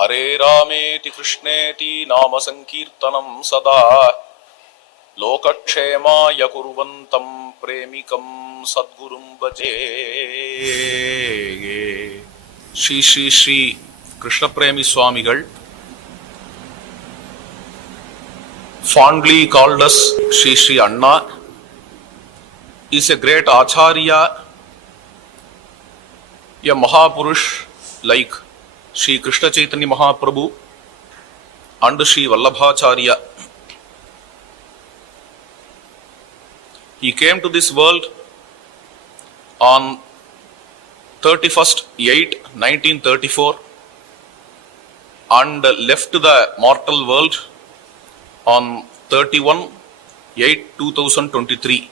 हरे रामेति कृष्णेति नाम संकीर्तनं सदा लोकक्षेमाय कुर्वन्तं प्रेमिकं सद्गुरुं भजे. Sri Krishna Premi Swamigal, fondly called as Sri Anna, is a great Acharya, a Mahapurush like Sri Krishna Chaitanya Mahaprabhu and Sri Vallabhacharya. He came to this world on 31st 8, 1934 and left the mortal world on 31 8, 2023.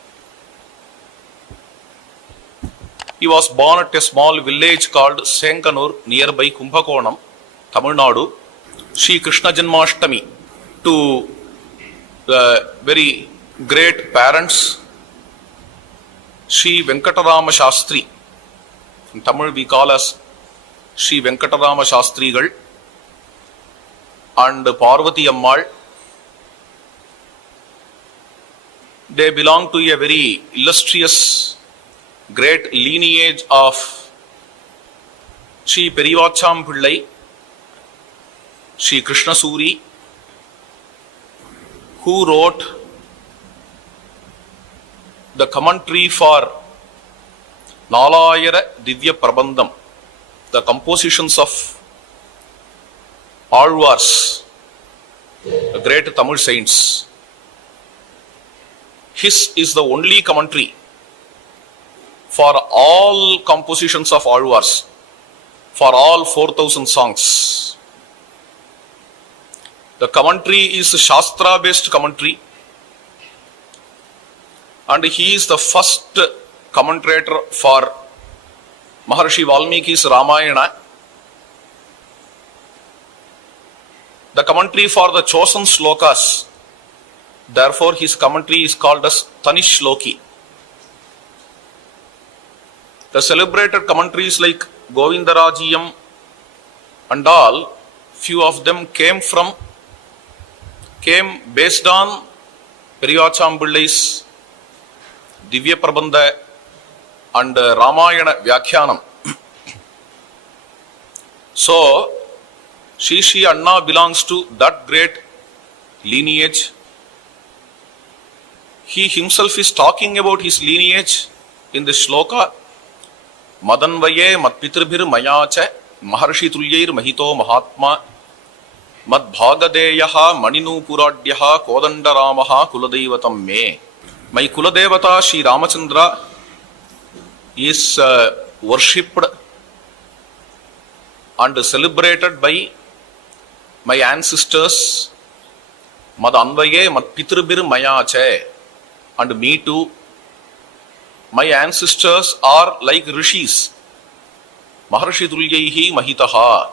He was born at a small village called Senkanur nearby Kumbhakonam, Tamil Nadu. Sri Krishna Janmashtami to the very great parents, Sri Venkatarama Shastri. In Tamil we call as Sri Venkatarama Shastrigal and Parvati Ammal. They belong to a very illustrious, great lineage of Sri Perivacham Pillai, Sri Krishna Suri, who wrote the commentary for Nalayara Divya Prabandham, the compositions of Alvars, the great Tamil saints. His is the only commentary for all compositions of Alvars, for all 4,000 songs. The commentary is a Shastra based commentary, and he is the first commentator for Maharshi Valmiki's Ramayana. The commentary for the chosen slokas, therefore his commentary is called as Tanishloki. The celebrated commentaries like Govindarajiyam and all, few of them came based on Periyacham Pillai's Divya Prabandha and Ramayana Vyakhyanam. So, Sri Anna belongs to that great lineage. He himself is talking about his lineage in the shloka Madanvaye Matpitrabhir Mayacha Maharshi Tulyair Mahito Mahatma Mad Bhagadeyaha Maninu Puradyaha Kodandaramaha Kuladaivatam Me. My Kuladevata Sri Ramachandra is worshipped and celebrated by my ancestors Mad Anvaye Mad Pitrabhir Mayache, and me too. My ancestors are like rishis, Maharshi Tulyaihi Mahitaha,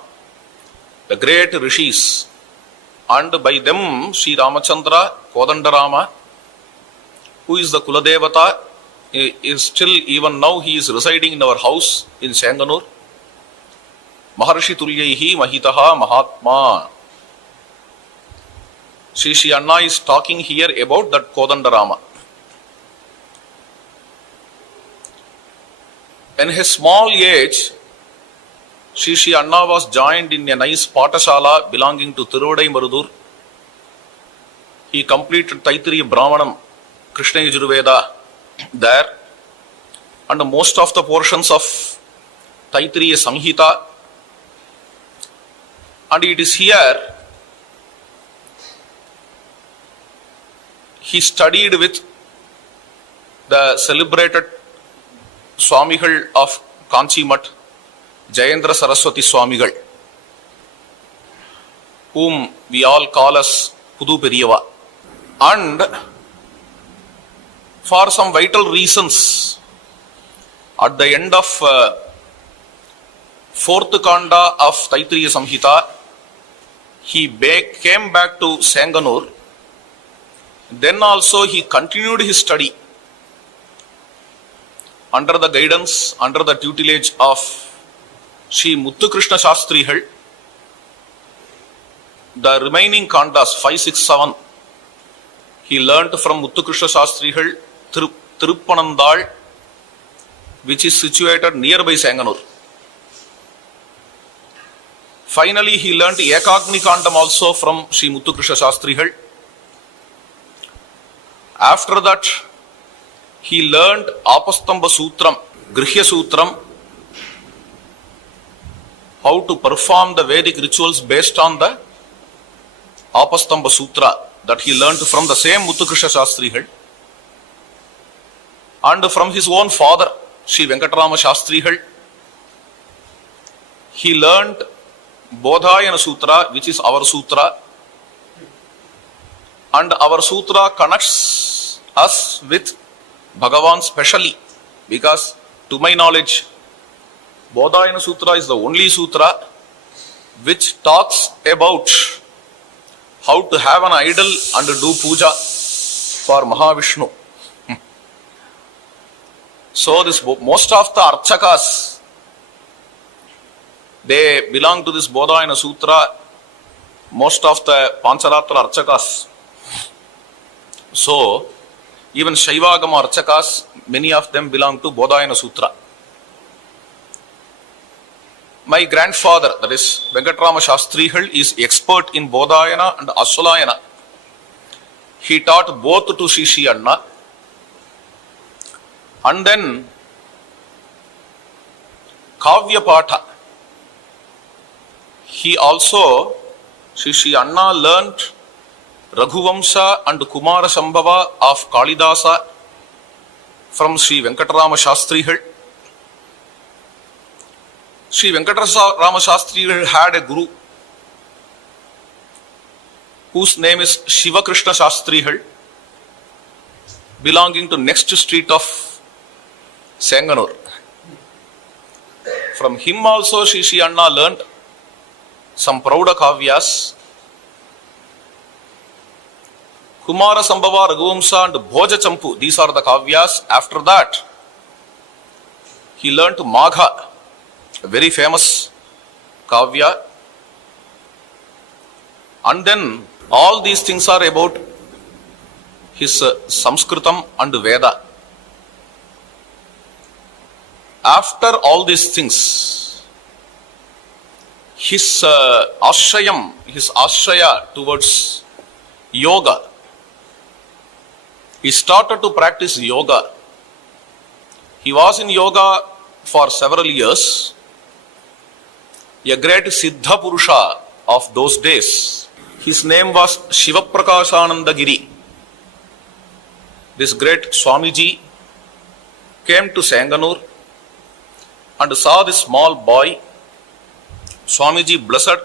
the great rishis, and by them Sri Ramachandra Kodandarama, who is the Kuladevata, is still, even now he is residing in our house in Senganur. Maharshi Tulyaihi Mahitaha Mahatma. Sri Anna is talking here about that Kodandarama. In his small age, Sri Anna was joined in a nice Patashala belonging to Tiruvadai Marudur. He completed Taittiriya Brahmanam, Krishna Yajurveda there, and most of the portions of Taittiriya Samhita. And it is here he studied with the celebrated Swamigal of Kanchimat, Jayendra Saraswati Swamigal, whom we all call as Pudu Periyava. And for some vital reasons, at the end of fourth Kanda of Taittiriya Samhita, he came back to Senganur. Then also he continued his study under the guidance, under the tutelage of Sri Muthu Krishna Shastrigal the remaining kandas, 5, 6, 7, he learnt from Muthukrishna Shastrigal, Tiruppanandal, which is situated nearby Senganur. Finally, he learnt Ekagni Kandam also from Sri Muthukrishna Shastrigal. After that, he learned Apastamba Sutram, Grihya Sutram, how to perform the Vedic rituals based on the Apastamba Sutra that he learned from the same Muthukrishna Shastrigal. And from his own father, Sri Venkatarama Shastrigal, he learned Bodhayana Sutra, which is our Sutra. And our Sutra connects us with Bhagavan specially, because to my knowledge, Bodhayana Sutra is the only Sutra which talks about how to have an idol and do puja for Mahavishnu. So this most of the Archakas, they belong to this Bodhayana Sutra, most of the Pancharatra Archakas. So even Shaivagama Archakas, many of them belong to Bodhayana Sutra. My grandfather, that is Venkatarama Shastrigal, is expert in Bodhayana and Asalayana. He taught both to Sri Anna. And then Kavya Patha. He also, Sri Anna learnt Raghuvamsa and Kumara Sambhava of Kalidasa from Sri Venkatarama Shastrigal. Sri Venkatarama Shastrigal had a guru whose name is Shiva Krishna Shastrigal, belonging to next street of Senganur. From him also Sri Anna learnt some Prauda Kavyas. Kumara Sambhava, Raghuvamsa and Bhoja Champu, these are the Kavyas. After that, he learnt Magha, a very famous Kavya. And then all these things are about his Sanskritam and Veda. After all these things, his ashraya towards yoga, he started to practice yoga. He was in yoga for several years. A great Siddha Purusha of those days, his name was Shiva Prakashananda Giri. This great Swamiji came to Senganur and saw this small boy. Swamiji blessed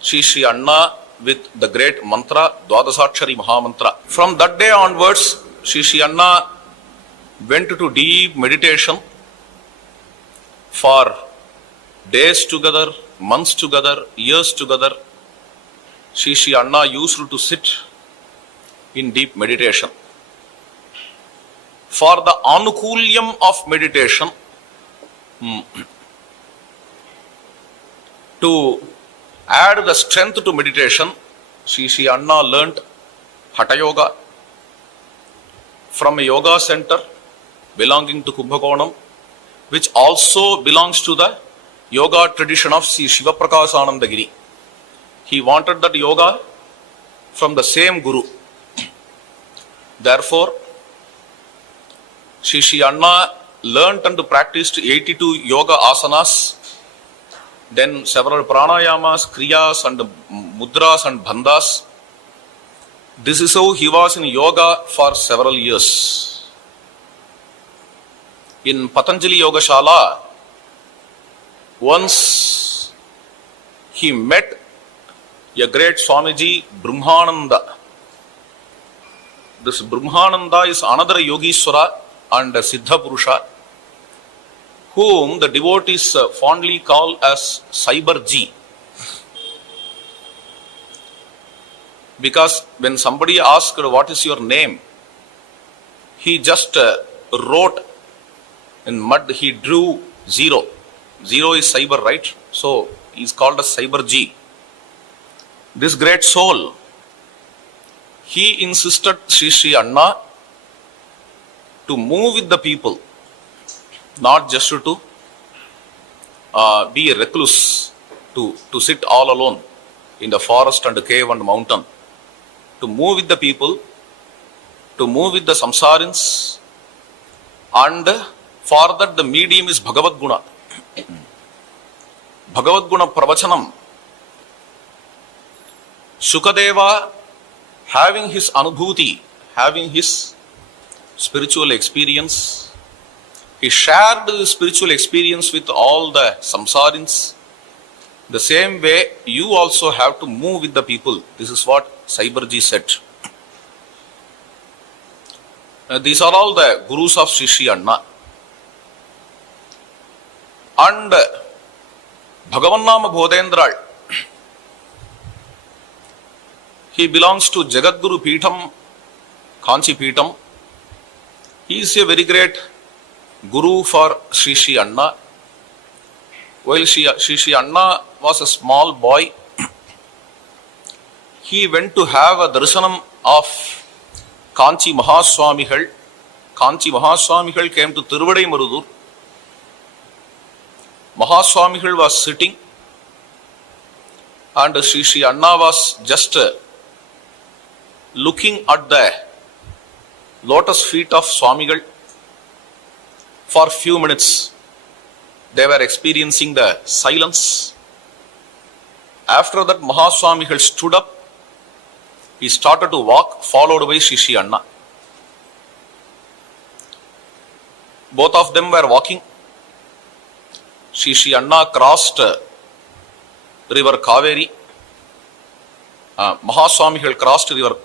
Sri Anna with the great mantra, Dwadasakshari Mahamantra. From that day onwards, Sri Anna went to deep meditation for days together, months together, years together. Sri Anna used to sit in deep meditation. For the anukulyam of meditation, to add the strength to meditation, Sri Anna learnt Hatha Yoga from a yoga center belonging to Kumbhakonam, which also belongs to the yoga tradition of Sri Shiva Prakashananda Giri. He wanted that yoga from the same Guru. Therefore, Sri Anna learnt and practiced 82 yoga asanas, then several pranayamas, kriyas and mudras and bandhas. This is how he was in yoga for several years. In Patanjali Yogashala, once he met a great Swamiji, Brahmananda. This Brahmananda is another Yogishwara and a Siddha Purusha, whom the devotees fondly call as Cyber-ji. Because when somebody asked, what is your name? He just wrote in mud, he drew 0. 0 is Cyber, right? So he is called as Cyber-ji. this great soul, he insisted Sri Anna to move with the people, not just to be a recluse, to sit all alone in the forest and cave and mountain, to move with the people, to move with the samsarins, and for that the medium is Bhagavad Guna. Bhagavad Guna Pravachanam. Shukadeva, having his anubhuti, having his spiritual experience, he shared the spiritual experience with all the samsarins. The same way, you also have to move with the people. This is what Saibarji said. These are all the gurus of Sri Anna. And Bhagavan Bodhendra, he belongs to Jagadguru Peetham, Kanchi Peetham. He is a very great guru for Sri Anna. While Sri Anna was a small boy, he went to have a darshanam of Kanchi Mahaswamigal. Kanchi Mahaswamigal came to Tiruvadai Marudur. Mahaswamigal was sitting and Sri Anna was just looking at the lotus feet of Swamigal. For few minutes, they were experiencing the silence. After that, Mahaswamigal stood up. He started to walk, followed by Sri Anna. Both of them were walking. Sri Anna crossed river Kaveri. Mahaswamigal crossed river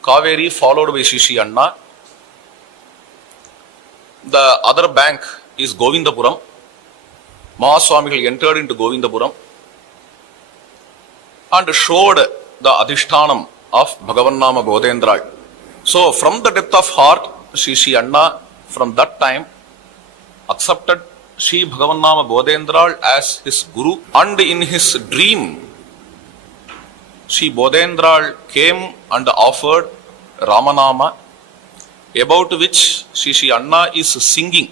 Kaveri, followed by Sri Anna. The other bank is Govindapuram. Mahaswamigal entered into Govindapuram and showed the Adhishtanam of Bhagavan Bodhendra. So from the depth of heart, Sri Anna from that time accepted Sri Bhagavan Bodhendra as his guru, and in his dream Sri Bodhendra came and offered Ramanaam, about which Sri Anna is singing.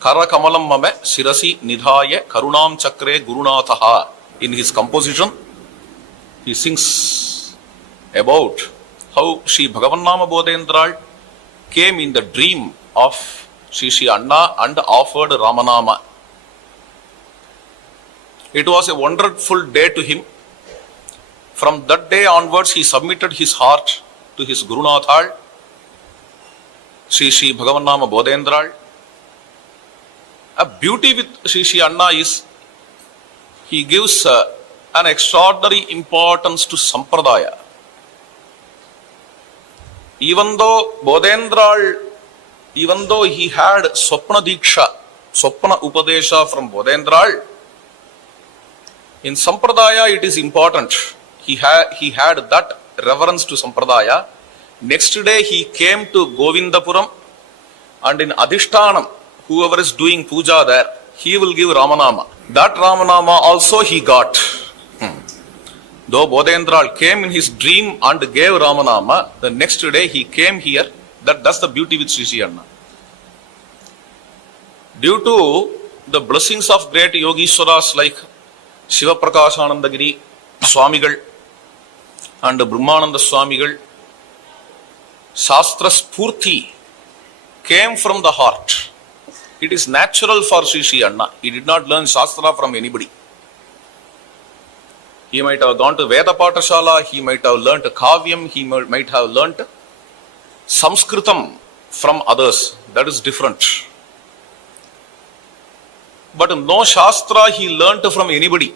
Kara Kamalam Mame Sirasi Nidhaya Karunam Chakre Gurunathaha. In his composition, he sings about how Sri Bhagavan Bodhendra came in the dream of Sri Anna and offered Ramanaam. It was a wonderful day to him. From that day onwards, he submitted his heart to his Gurunathal, Sri Bhagavan Bodhendra. A beauty with Sri Anna is he gives an extraordinary importance to Sampradaya. Even though Bodhendra, even though he had Swapnadeeksha, Swapna Upadesha from Bodhendra, in Sampradaya it is important. He had that reverence to Sampradaya. Next day he came to Govindapuram, and in Adhishtanam, whoever is doing puja there, he will give Ramanama. That Ramanama also he got. Though Bodhendra came in his dream and gave Ramanama, the next day he came here. That's the beauty with Sri Anna. Due to the blessings of great Yogishwaras like Shiva Prakashananda Giri, Swamigal, and Brahmananda Swamigal, Shastra Spurti came from the heart. It is natural for Sri Anna. He did not learn Shastra from anybody. He might have gone to Veda Patashala, he might have learnt Kavyam, he might have learnt Sanskritam from others. That is different. But no Shastra he learnt from anybody.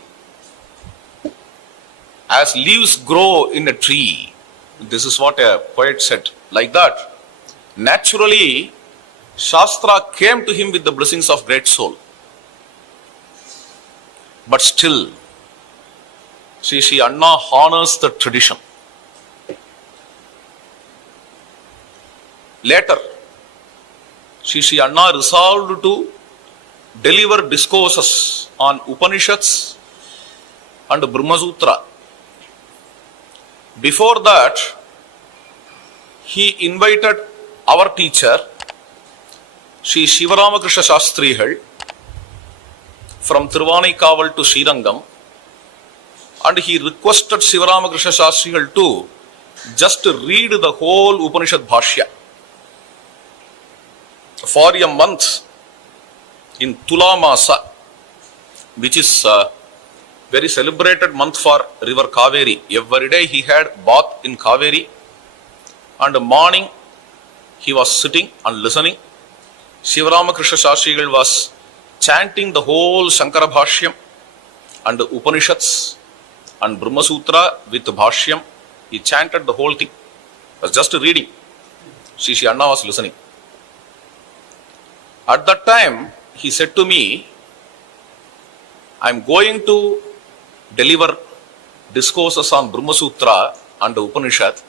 As leaves grow in a tree, this is what a poet said, like that. Naturally, Shastra came to him with the blessings of great soul. But still, Sri Anna honors the tradition. Later, Sri Anna resolved to deliver discourses on Upanishads and Brahma Sutra Before that, he invited our teacher, Sri Sivaramakrishna Shastrigal, from Thiruvannaikaval to Srirangam, and he requested Sivaramakrishna Shastrigal to just read the whole Upanishad Bhashya for a month in Tula Masa, which is a very celebrated month for river Kaveri. Every day he had bath in Kaveri, and morning he was sitting and listening. Sivaramakrishna Shastrigal was chanting the whole Shankara Bhashyam and the Upanishads and Brahma Sutra with Bhashyam. He chanted the whole thing. It was just reading. Sri Anna was listening. At that time, he said to me, I am going to deliver discourses on Brahma Sutra and the Upanishad.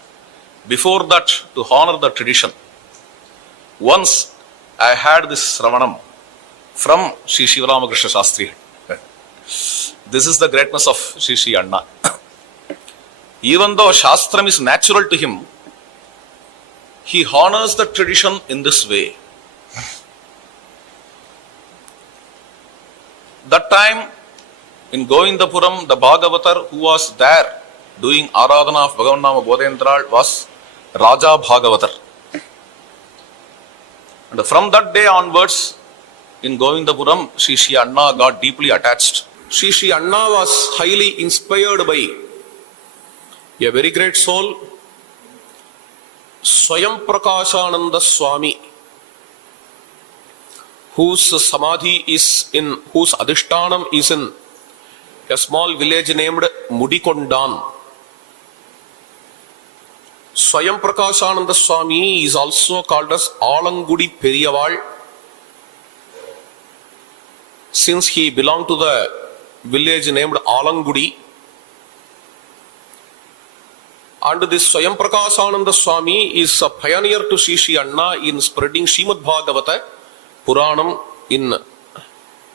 Before that, to honor the tradition, once I had this Ramanaam from Sri Sivaramakrishna Shastri. This is the greatness of Sri Anna. Even though Shastram is natural to him, he honors the tradition in this way. That time in Govindapuram, the Bhagavatar who was there doing Aradhana of Bhagavan Bodhendra was Raja Bhagavatar. And from that day onwards, in Govindapuram, Sri Anna got deeply attached. Sri Anna was highly inspired by a very great soul, Swayam Prakashananda Swami, whose samadhi is in, whose adhishtanam is in a small village named Mudikondan. Swayam Prakashananda Swami is also called as Alangudi Periyaval, since he belonged to the village named Alangudi. And this Swayam Prakashananda Swami is a pioneer to Sri Anna in spreading Srimad Bhagavata Puranam in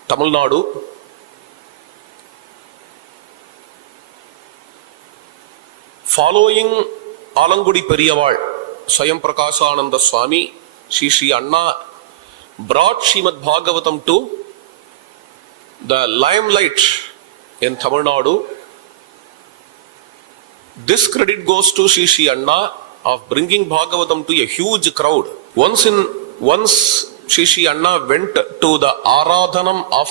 Tamil Nadu. Following Alangudi Periyaval, Swayam Prakashananda Swami, Sri Anna brought Srimad Bhagavatam to the limelight in Tamil Nadu. This credit goes to Sri Anna of bringing Bhagavatam to a huge crowd. Once Sri Anna went to the Aradhanam of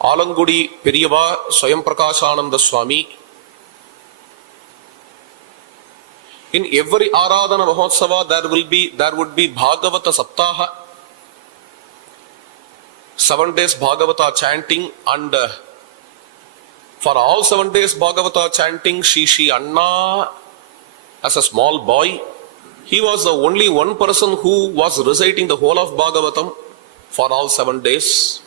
Alangudi Periyava Swayam Prakashananda Swami. In every Aradhana Mahotsava there would be Bhagavata Saptaha, 7 days Bhagavata chanting, and for all 7 days Bhagavata chanting, Sri Anna, as a small boy, he was the only one person who was reciting the whole of Bhagavatam for all 7 days.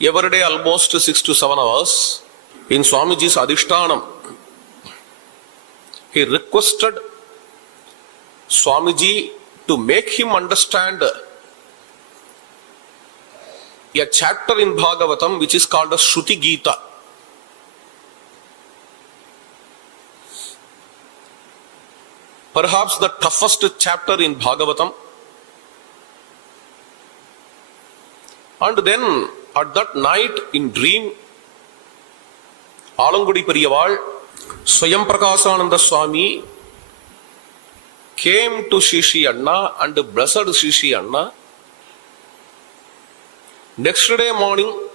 Every day almost 6 to 7 hours. In Swamiji's Adhishtanam, he requested Swamiji to make him understand a chapter in Bhagavatam which is called as Shruti Gita. Perhaps the toughest chapter in Bhagavatam. And then at that night in dream, Alangudi Periyaval, Swayam Prakashananda Swami came to Sri Anna and blessed Sri Anna. Next day morning,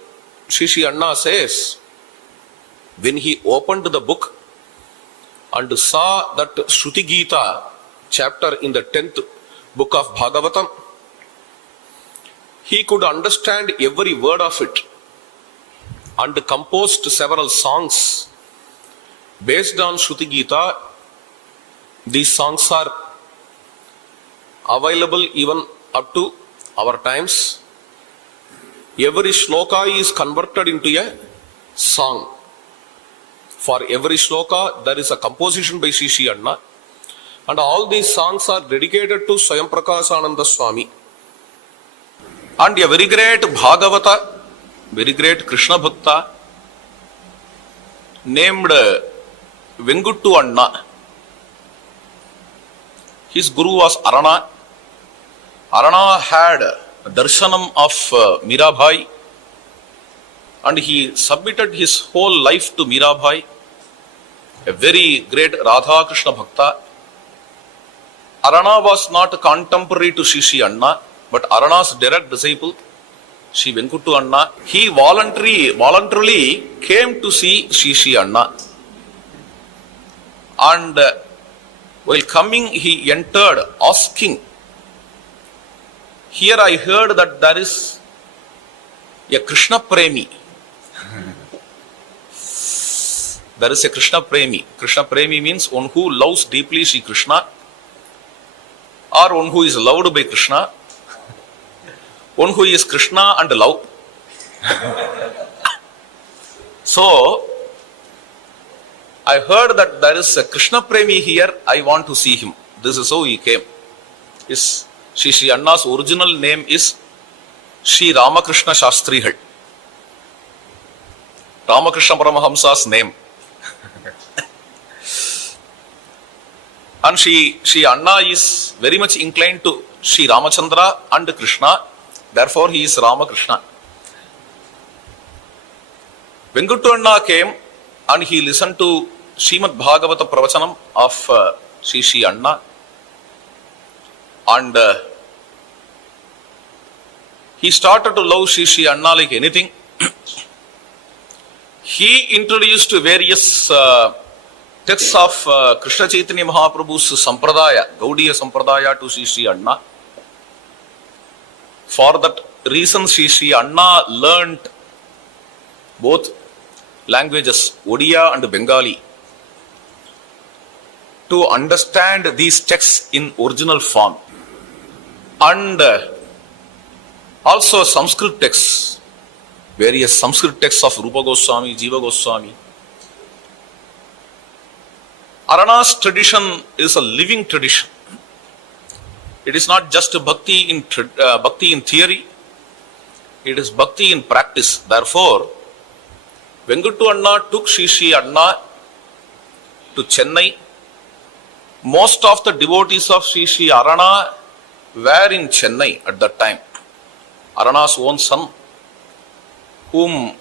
Sri Anna says, when he opened the book and saw that Shruti Gita chapter in the 10th book of Bhagavatam, he could understand every word of it and composed several songs based on Shruti Gita. These songs are available even up to our times. Every shloka is converted into a song. For every shloka, there is a composition by Sri Anna. And all these songs are dedicated to Swayam Prakashananda Swami. And a very great Bhagavata, very great Krishna Bhakta, named Venkuttu Anna. His guru was Arana. Arana had darshanam of Mirabai, and he submitted his whole life to Mirabai, a very great Radha Krishna Bhakta. Arana was not contemporary to Sri Anna, but Arana's direct disciple, Sri Venkuttu Anna. He voluntarily came to see Sri Anna. And while coming, he entered asking, "Here I heard that there is a Krishna Premi." There is a Krishna Premi. Krishna Premi means one who loves deeply Sri Krishna, or one who is loved by Krishna, one who is Krishna and love. So, I heard that there is a Krishna Premi here, I want to see him. This is how he came. Sri Anna's original name is Sri Ramakrishna Shastrigal. Ramakrishna Paramahamsa's name. And Sri Anna is very much inclined to Sri Ramachandra and Krishna. Therefore, he is Ramakrishna. Venkuttu Anna came and he listened to Srimad Bhagavata Pravachanam of Sri Anna. And he started to love Sri Anna like anything. He introduced various texts of Krishna Chaitanya Mahaprabhu's Sampradaya, Gaudiya Sampradaya to Sri Anna. For that reason, Sri Anna learnt both languages, Odia and Bengali, to understand these texts in original form. And also Sanskrit texts, various Sanskrit texts of Rupa Goswami, Jiva Goswami. Arana's tradition is a living tradition. It is not just bhakti in theory, it is bhakti in practice. Therefore, Venkuttu Anna took Sri Anna to Chennai. Most of the devotees of Sri Arana were in Chennai at that time. Arana's own son, whom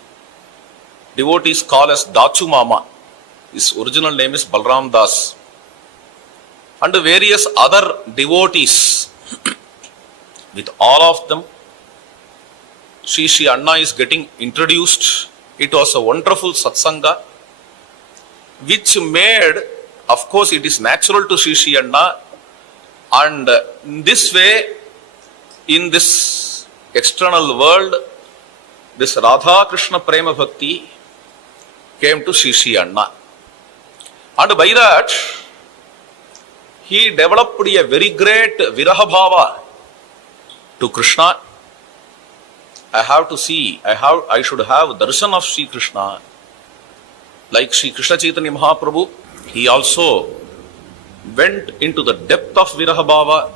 devotees call as Dachu Mama, his original name is Balram Das, and various other devotees. With all of them, Sri Anna is getting introduced. It was a wonderful satsanga, which made, of course, it is natural to Sri Anna, and in this way, in this external world, this Radha Krishna Prema Bhakti came to Sri Anna. And by that, he developed a very great Viraha Bhava to Krishna. I should have darshan of Sri Krishna. Like Sri Krishna Chaitanya Mahaprabhu, he also went into the depth of Viraha Bhava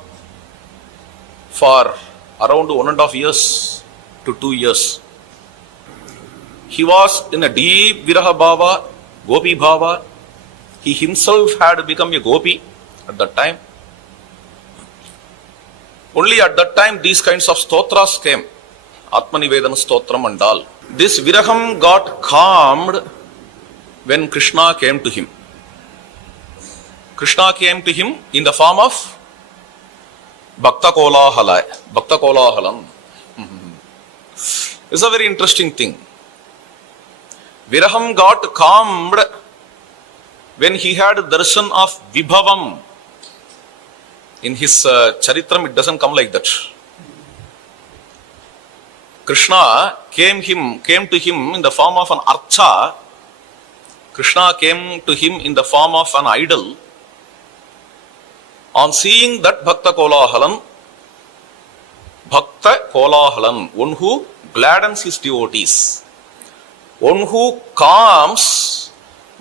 for around 1.5 years to 2 years. He was in a deep Viraha Bhava, Gopi Bhava. He himself had become a Gopi at that time. Only at that time these kinds of stotras came. Atmanivedana Stotram and all. This Viraham got calmed when Krishna came to him. Krishna came to him in the form of Bhakta Kolahalam. It's a very interesting thing. Viraham got calmed when he had darshan of Vibhavam. In his Charitram, it doesn't come like that. Krishna came to him in the form of an archa. Krishna came to him in the form of an idol. On seeing that Bhakta Kolahalam, one who gladdens his devotees, one who calms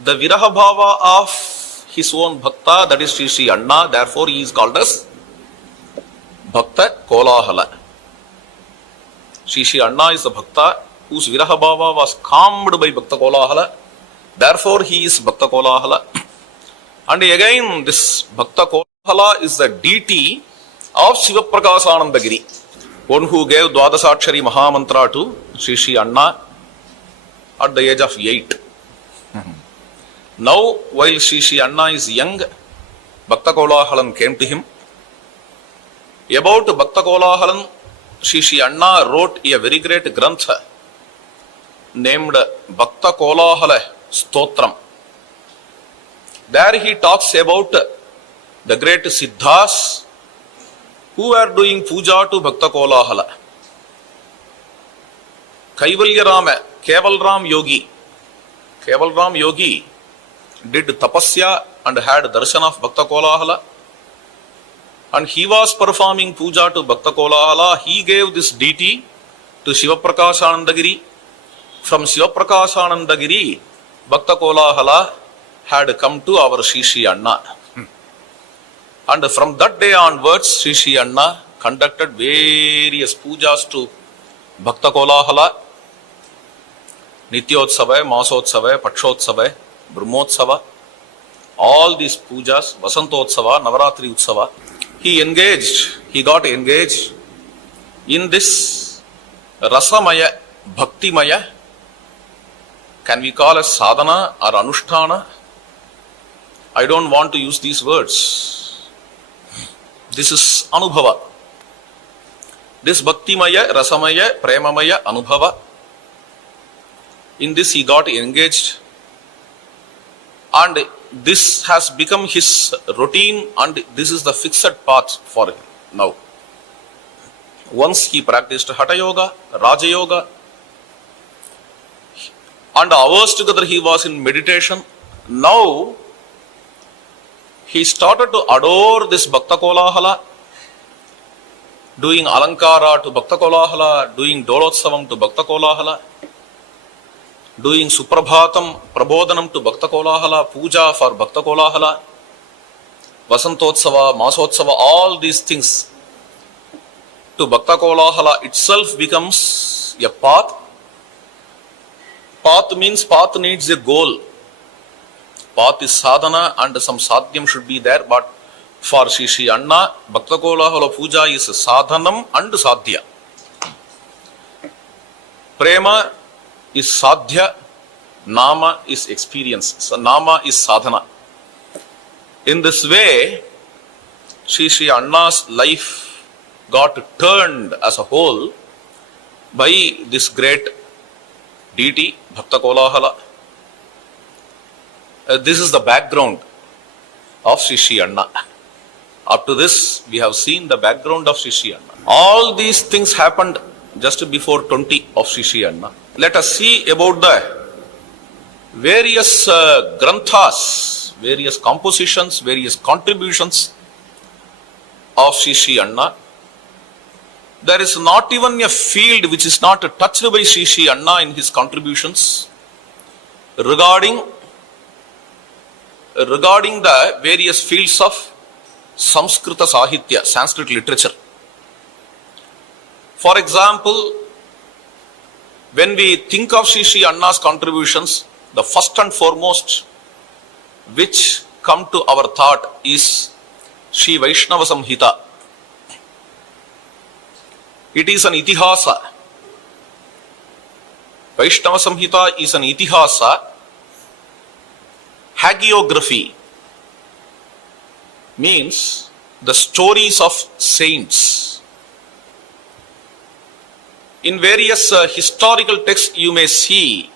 the Viraha Bhava of his own Bhakta, that is Sri Anna, therefore he is called as Bhakta Kolahala. Sri Anna is the Bhakta whose Viraha Bhava was calmed by Bhakta Kolahala, therefore he is Bhakta Kolahala. And again, this Bhakta Kolahala is the deity of Siva Prakashananda Giri, one who gave Dwadasakshari Mahamantra to Sri Anna at the age of 8. Now, while Sri Anna is young, Bhakta Kolahalan came to him. About Bhakta Kolahalan, Sri Anna wrote a very great grantha named Bhakta Kolahala Stotram. There he talks about the great Siddhas who are doing puja to Bhakta Kolahala. Kevalram Yogi did tapasya and had darshan of Bhakta Kolahala. And he was performing puja to Bhakta Kolahala. He gave this deity to Siva Prakashananda Giri. From Siva Prakashananda Giri, Bhakta Kolahala had come to our Sri Anna. And from that day onwards, Sri Anna conducted various pujas to Bhakta Kolahala. Nityotsava, Masotsava, Pakshotsava, Brahmotsava. All these pujas, Vasantotsava, Navaratri Utsava. He got engaged in this Rasamaya, Bhaktimaya. Can we call it sadhana or anushtana? I don't want to use these words. This is anubhava. This Bhaktimaya, Rasamaya, Premamaya, Anubhava. In this he got engaged. And this has become his routine, and this is the fixed path for him now. Once he practiced Hatha Yoga, Raja Yoga, and hours together he was in meditation. Now he started to adore this Bhakta Kolahala, doing Alankara to Bhakta Kolahala, doing Dolotsavam to Bhakta Kolahala, doing Suprabhatam, Prabodhanam to Bhakta Kolahala, Puja for Bhakta Kolahala, Vasantotsava, Masotsava, all these things to Bhakta Kolahala itself becomes a path. Path means path needs a goal. Path is sadhana and some sadhyam should be there, but for Sri Anna, Bhakta Kolahala Puja is sadhanam and sadhya. Prema is sadhya, nama is experience, so nama is sadhana. In this way, Sri Anna's life got turned as a whole by this great deity, Bhakta Kolahala. This is the background of Sri Anna. Up to this, we have seen the background of Sri Anna. All these things happened just before 20 of Sri Anna. Let us see about the various granthas, various compositions, various contributions of Sri Anna. There is not even a field which is not touched by Sri Anna in his contributions regarding the various fields of Samskrita Sahitya, Sanskrit literature. For example, when we think of Sri Anna's contributions, the first and foremost which come to our thought is Sri Vaishnava Samhita. It is an itihasa. Vaishnava Samhita is an itihasa, hagiography, means the stories of saints. In various historical texts, you may see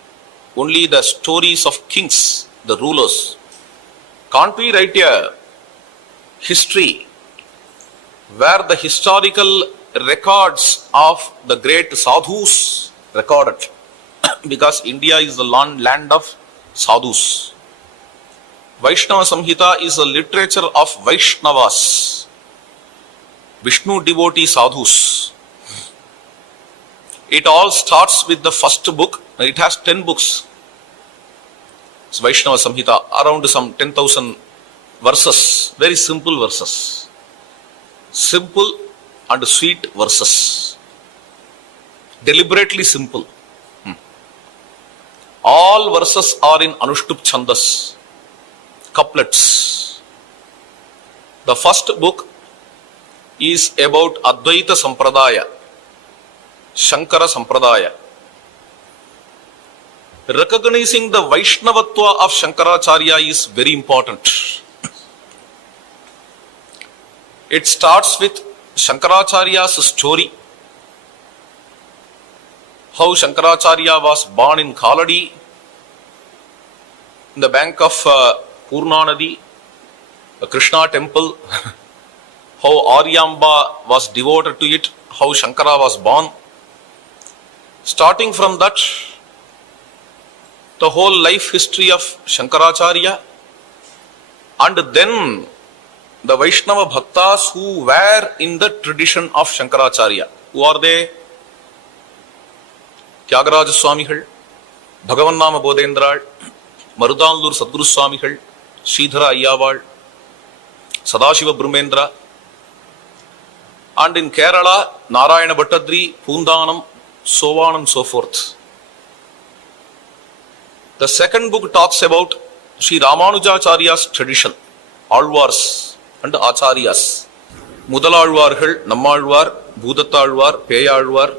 only the stories of kings, the rulers. Can't we write a history where the historical records of the great sadhus recorded? Because India is the land of sadhus. Vaishnava Samhita is a literature of Vaishnavas, Vishnu devotee sadhus. It all starts with the first book. It has 10 books. It's Vaishnava Samhita, around some 10,000 verses, very simple verses. Simple and sweet verses. Deliberately simple. All verses are in Anushtup Chandas. couplets. The first book is about Advaita Sampradaya, Shankara Sampradaya. Recognizing the Vaishnavatva of Shankaracharya is very important. It starts with Shankaracharya's story, how Shankaracharya was born in Kaladi, in the bank of Purna Nadi, a Krishna temple, how Aryamba was devoted to it, how Shankara was born. Starting from that, the whole life history of Shankaracharya, and then the Vaishnava Bhaktas who were in the tradition of Shankaracharya. Who are they? Tyagaraja Swamigal, Bhagavan Bodhendra, Marudallur Sadguru Swamigal, Sridhara Ayyaval, Sadashiva Brahmendra, and in Kerala, Narayana Bhattadri, Poondanam, so on and so forth. The second book talks about Sri Ramanujacharya's tradition, Alvars and Acharyas. Mudalalvargal, Nammalvar, Bhudatalvar, Peyalvar.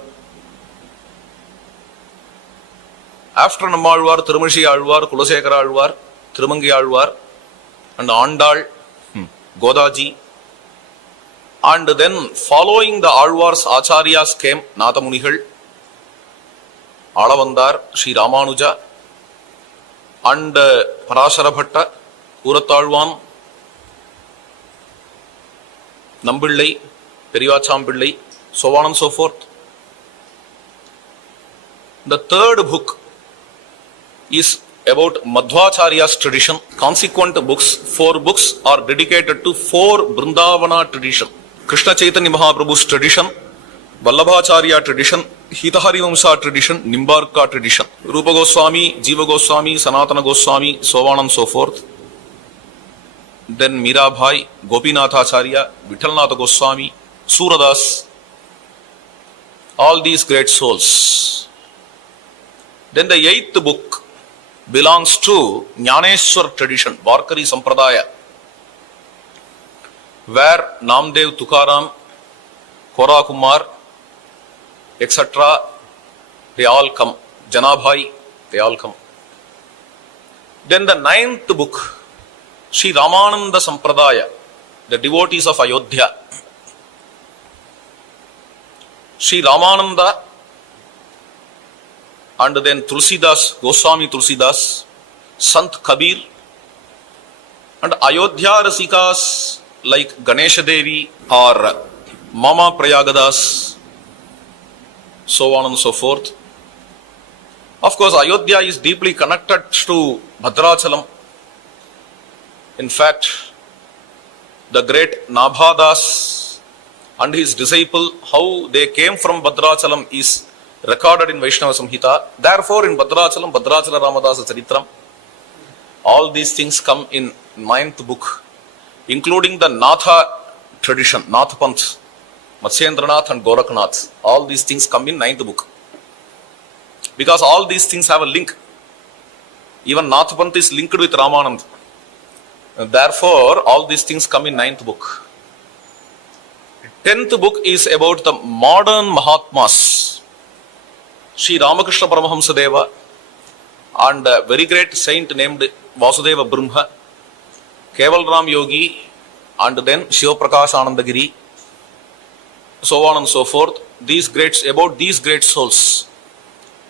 After Nammalvar, Thirumashi Alvar, Kulasekara Alvar, Thirumangi Alvar, and Andal, Godaji. And then following the Alvars, Acharyas came Nathamunigal, Alavandar, Sri Ramanuja, and Parashara Bhatta, Uratalvan, Nambillai, Perivachambillai, so on and so forth. The third book is about Madhvacharya's tradition. Consequent books, 4 books, are dedicated to 4 Brindavana tradition. Krishna Chaitanya Mahaprabhu's tradition, Vallabhacharya tradition, Hitahari Vamsa tradition, Nimbarka tradition, Rupa Goswami, Jiva Goswami, Sanatana Goswami, so on and so forth. Then Mirabai, Gopinathacharya, Vithalnatha Goswami, Suradas, all these great souls. Then the 8th book belongs to Jnaneshwar tradition, Varkari Sampradaya, where Namdev, Tukaram, Kora Kumar, etc., they all come. Janabhai, they all come. Then the 9th book, Sri Ramananda Sampradaya, the devotees of Ayodhya. Sri Ramananda, and then Tulsidas, Goswami Tulsidas, Sant Kabir, and Ayodhya Rasikas like Ganesha Devi or Mama Prayagadas, so on and so forth. Of course, Ayodhya is deeply connected to Bhadrachalam. In fact, the great Nabhadas and his disciple, how they came from Bhadrachalam is recorded in Vaishnava Samhita. Therefore, in Bhadrachalam, Bhadrachala Ramadasa Charitram, all these things come in 9th book, including the Natha tradition, Nath Panth, Matsyendranath and Gorakhnath. All these things come in 9th book. Because all these things have a link. Even Nath Panth is linked with Ramanand. Therefore, all these things come in 9th book. 10th book is about the modern Mahatmas. Sri Ramakrishna Paramahamsa Deva and a very great saint named Vasudeva Brahma, Keval Ram Yogi, and then Shiva Prakashananda Giri, so on and so forth. These greats, about these great souls,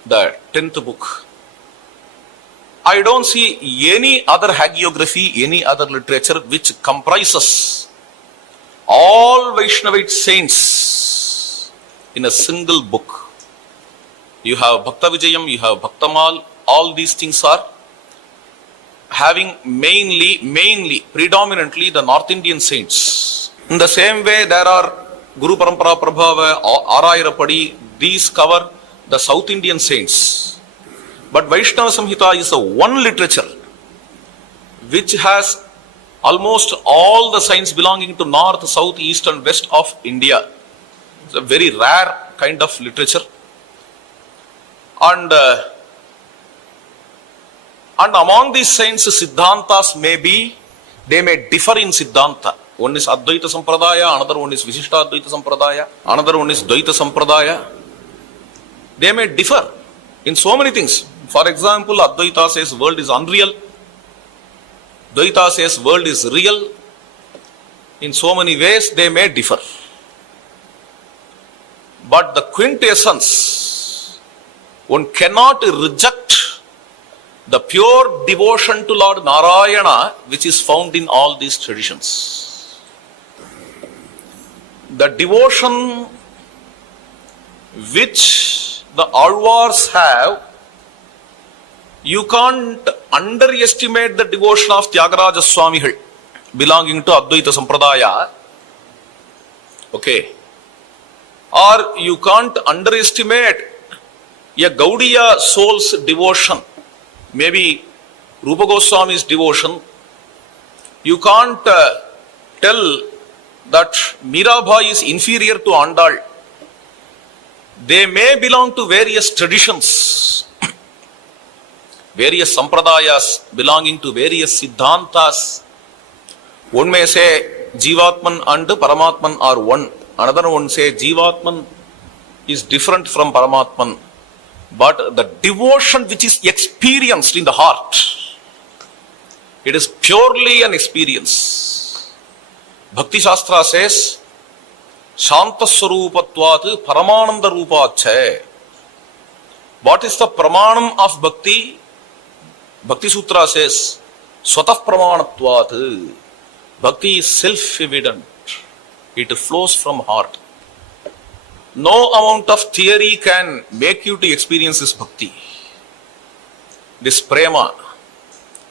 the 10th book. I don't see any other hagiography, any other literature which comprises all Vaishnavite saints in a single book. You have Bhakta Vijayam, you have Bhaktamal, all these things are having predominantly the North Indian saints. In the same way, there are Guru Parampara Prabhava, Arayarapadi, these cover the South Indian saints. But Vaishnava Samhita is a one literature which has almost all the saints belonging to north, south, east and west of India. It's a very rare kind of literature. And And among these saints, Siddhantas they may differ in Siddhanta. One is Advaita Sampradaya, another one is Visishta Advaita Sampradaya, another one is Dvaita Sampradaya. They may differ in so many things. For example, Advaita says world is unreal. Dvaita says world is real. In so many ways, they may differ. But the quintessence, one cannot reject the pure devotion to Lord Narayana, which is found in all these traditions. The devotion which the Alvars have, you can't underestimate the devotion of Tyagaraja Swamigal, belonging to Advaita Sampradaya. Okay. Or you can't underestimate a Gaudiya soul's devotion. Maybe Rupa Goswami's devotion. You can't tell that Mirabai is inferior to Andal. They may belong to various traditions, various sampradayas belonging to various siddhantas. One may say Jivatman and Paramatman are one. Another one say Jivatman is different from Paramatman. But the devotion which is experienced in the heart, it is purely an experience. Bhakti Shastra says, Shanta Swarupatvat Paramananda Rupache. What is the Pramanam of Bhakti? Bhakti Sutra says, Swatah Pramanatvat. Bhakti is self-evident. It flows from heart. No amount of theory can make you to experience this bhakti. This prema,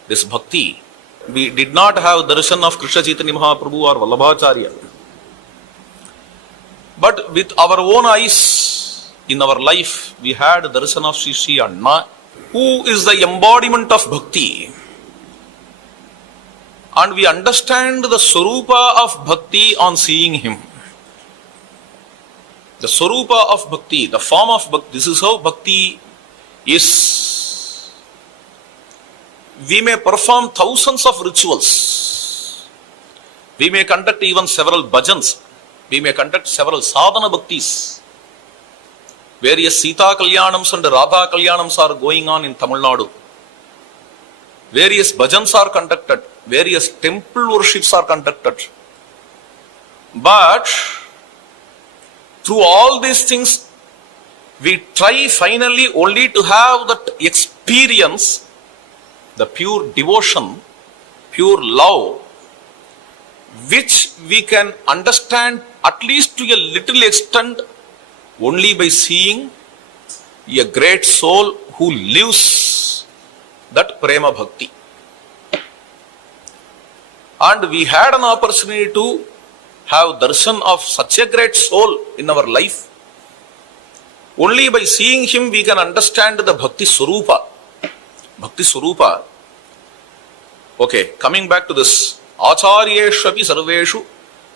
this bhakti. We did not have darshan of Krishna Chaitanya Mahaprabhu or Vallabhacharya. But with our own eyes, in our life, we had darshan of Sri Anna, who is the embodiment of bhakti. And we understand the Swarupa of Bhakti on seeing him. The Swarupa of Bhakti, the form of Bhakti, this is how Bhakti is. We may perform thousands of rituals. We may conduct even several bhajans. We may conduct several sadhana bhaktis. Various Sita Kalyanams and Radha Kalyanams are going on in Tamil Nadu. Various bhajans are conducted. Various temple worships are conducted. But through all these things, we try finally only to have that experience, the pure devotion, pure love, which we can understand at least to a little extent only by seeing a great soul who lives that prema bhakti. And we had an opportunity to have darshan of such a great soul in our life. Only by seeing him we can understand the bhakti swarupa. Bhakti swarupa. Okay, coming back to this. Acharyeshapi sarveshu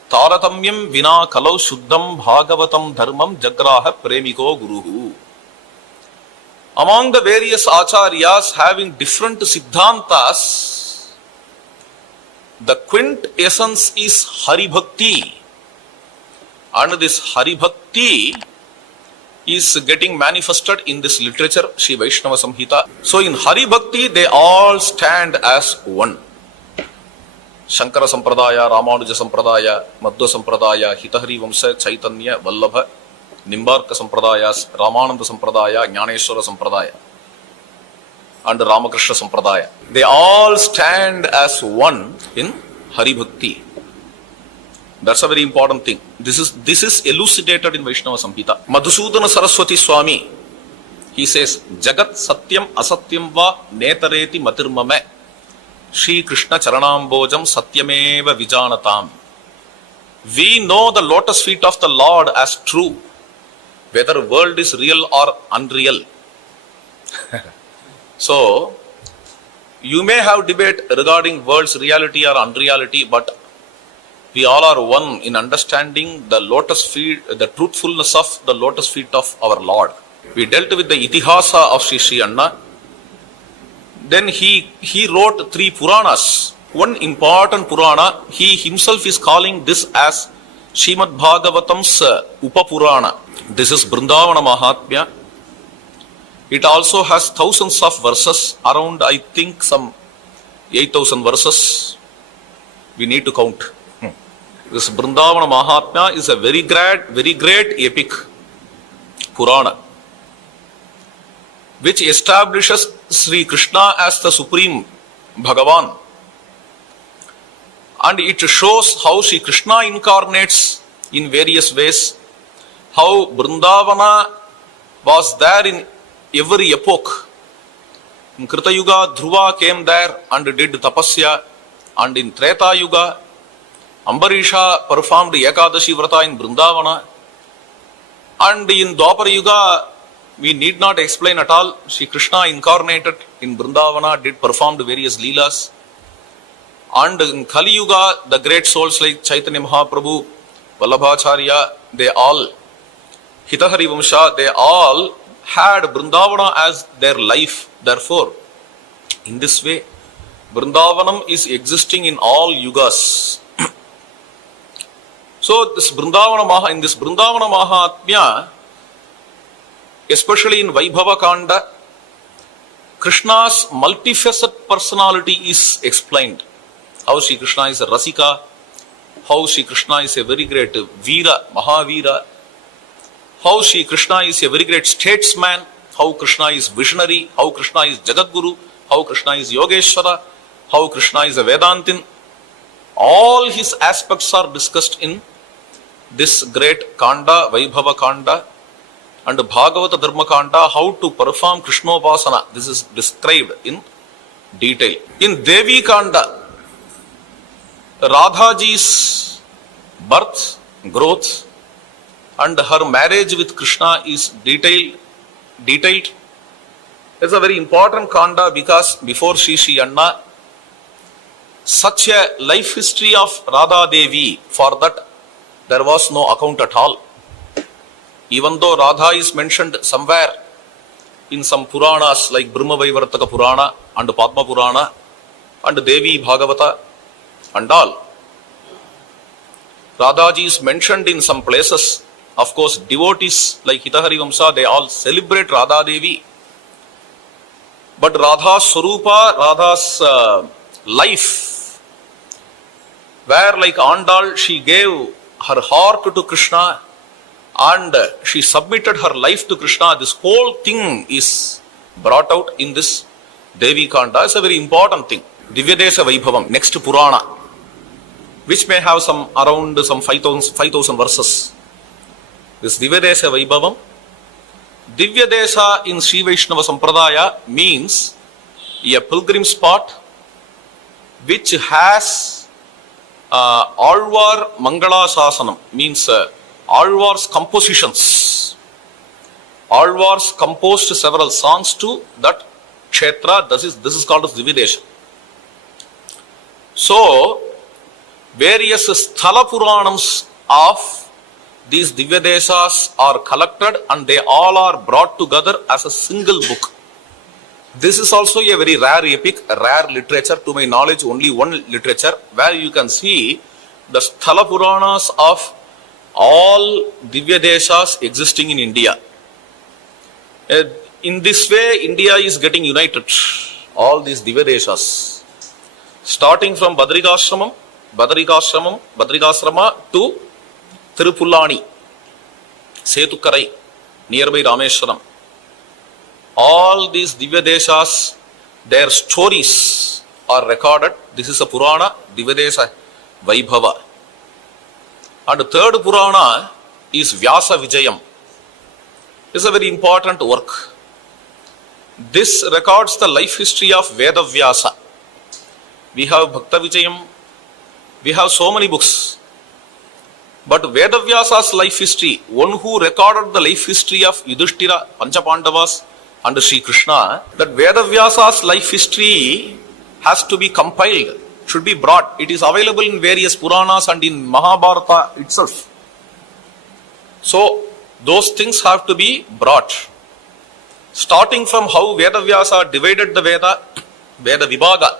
taratamyam vina kalau shuddham bhagavatam dharmam jagraha premiko guruhu. Among the various acharyas having different siddhantas, the quintessence is Hari Bhakti. And this Hari Bhakti is getting manifested in this literature, Sri Vaishnava Samhita. So in Hari Bhakti, they all stand as one. Shankara Sampradaya, Ramanuja Sampradaya, Madhva Sampradaya, Hitahari Vamsa, Chaitanya, Vallabha, Nimbarka Sampradayas, Ramananda Sampradaya, Jnaneshwara Sampradaya, and Ramakrishna Sampradaya. They all stand as one in Hari Bhakti. That's a very important thing. This is elucidated in Vaishnava Samhita. Madhusudana Saraswati Swami, he says, Jagat Satyam Asatyam Va Netareti Matirmame Sri Krishna Charanambojam Satyameva Vijanatam. We know the lotus feet of the Lord as true, whether world is real or unreal. So, you may have debate regarding world's reality or unreality, but we all are one in understanding the lotus feet, the truthfulness of the lotus feet of our Lord. We dealt with the Itihasa of Sri Anna. Then he wrote 3 Puranas. One important Purana, he himself is calling this as Srimad Bhagavatam's Upapurana. This is Brindavana Mahatmyam. It also has thousands of verses, around I think some 8,000 verses. We need to count. This Brindavana Mahatmya is a very great epic Purana, which establishes Sri Krishna as the supreme Bhagavan. And it shows how Sri Krishna incarnates in various ways, how Brindavana was there in every epoch. In Krita Yuga, Dhruva came there and did tapasya, and in Treta Yuga, Ambarisha performed Ekadashi Vrata in Brindavana, and in Dwapara Yuga, we need not explain at all. Sri Krishna incarnated in Brindavana, did performed various leelas. And in Kali Yuga, the great souls like Chaitanya Mahaprabhu, Vallabhacharya, they all, Hitahari Vamsha, they all had Brindavana as their life. Therefore, in this way, Brindavanam is existing in all yugas. So, in this Brindavana Mahatmya, especially in Vaibhava Kanda, Krishna's multifaceted personality is explained. How Sri Krishna is a Rasika, how Sri Krishna is a very great Veera, Mahavira, how Sri Krishna is a very great statesman, how Krishna is visionary, how Krishna is Jagadguru, how Krishna is Yogeshwara, how Krishna is a Vedantin. All his aspects are discussed in this great Kanda, Vaibhava Kanda, and Bhagavata Dharma Kanda, how to perform Krishnopasana. This is described in detail. In Devi Kanda, Radhaji's birth, growth, and her marriage with Krishna is detailed. It's a very important Kanda because before Sri Anna, such a life history of Radha Devi, for that there was no account at all. Even though Radha is mentioned somewhere in some Puranas like Brahma Vaivartaka Purana and Padma Purana and Devi Bhagavata and all. Radhaji is mentioned in some places. Of course, devotees like Hitahari Vamsa, they all celebrate Radha Devi. But Radha's Swarupa, Radha's life, where like Andal, she gave her heart to Krishna and she submitted her life to Krishna. This whole thing is brought out in this Devi Kanda. It's a very important thing. Divya Vibhuti-s, next Purana, which may have some around some 5,000 verses. This Divya Vibhuti-s, Divya Desa in Sri Vaishnava Sampradaya means a pilgrim spot which has Alvar Manglacharan, means Alvar's compositions. Alvars composed several songs to that kshetra. This is called as Divya Desa. So, various Sthala Puranams of these Divya Desas are collected and they all are brought together as a single book. This is also a very rare epic, rare literature. To my knowledge, only one literature where you can see the Sthala Puranas of all Divya Desas existing in India. In this way, India is getting united. All these Divya Desas, starting from Badrikashrama to Tirupulani, Setukarai, nearby Rameshwaram. All these Divya Desas, their stories are recorded. This is a Purana, Divya Desa Vaibhava. And the third Purana is Vyasa Vijayam. This is a very important work. This records the life history of Veda Vyasa. We have Bhakta Vijayam. We have so many books. But Vedavyasa's life history, one who recorded the life history of Yudhishthira, Panchapandavas and Sri Krishna, that Vedavyasa's life history has to be compiled, should be brought. It is available in various Puranas and in Mahabharata itself. So, those things have to be brought. Starting from how Vedavyasa divided the Veda, Veda Vibhaga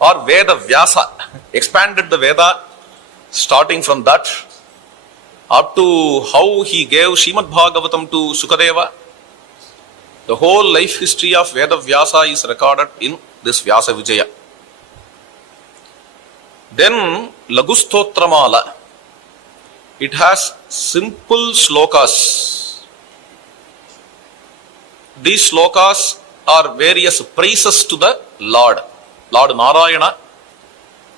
or Veda Vyasa, expanded the Veda starting from that up to how he gave Srimad Bhagavatam to Sukadeva. The whole life history of Veda Vyasa is recorded in this Vyasa Vijaya. Then Lagustotramala. It has simple slokas. These slokas are various praises to the Lord. Lord Narayana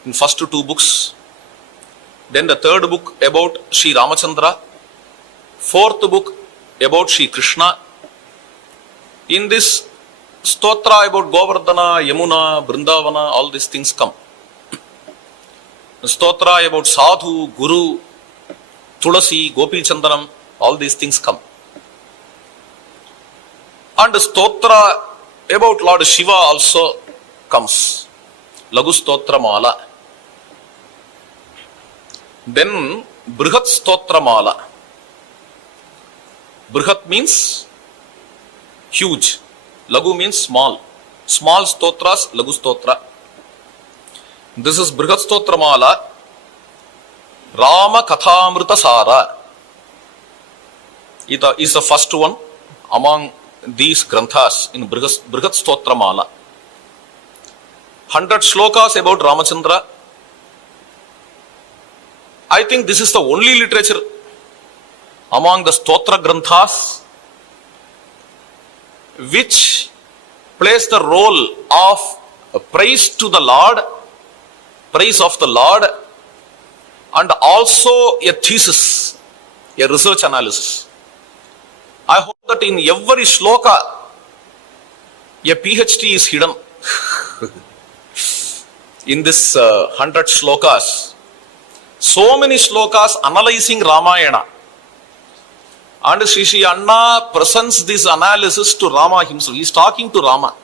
in first two books. Then the third book about Sri Ramachandra. Fourth book about Sri Krishna. In this stotra about Govardhana, Yamuna, Brindavana, all these things come. The stotra about Sadhu, Guru, Tulasi, Gopi Chandanam, all these things come. And the stotra about Lord Shiva also comes. Lagu Stotra Mala. Then Brihat Stotra Mala. Brihat means huge. Lagu means small. Small stotras, Lagu Stotra. This is Brihat Stotra Mala. Rama Kathamrita Sara. It is the first one among these granthas in Brihat Stotra Mala. 100 slokas about Ramachandra. I think this is the only literature among the Stotra Granthas which plays the role of a praise to the Lord, praise of the Lord, and also a thesis, a research analysis. I hope that in every shloka, a PhD is hidden. In this 100 shlokas, so many shlokas analyzing Ramayana. And Sri Anna presents this analysis to Rama himself. He is talking to Rama.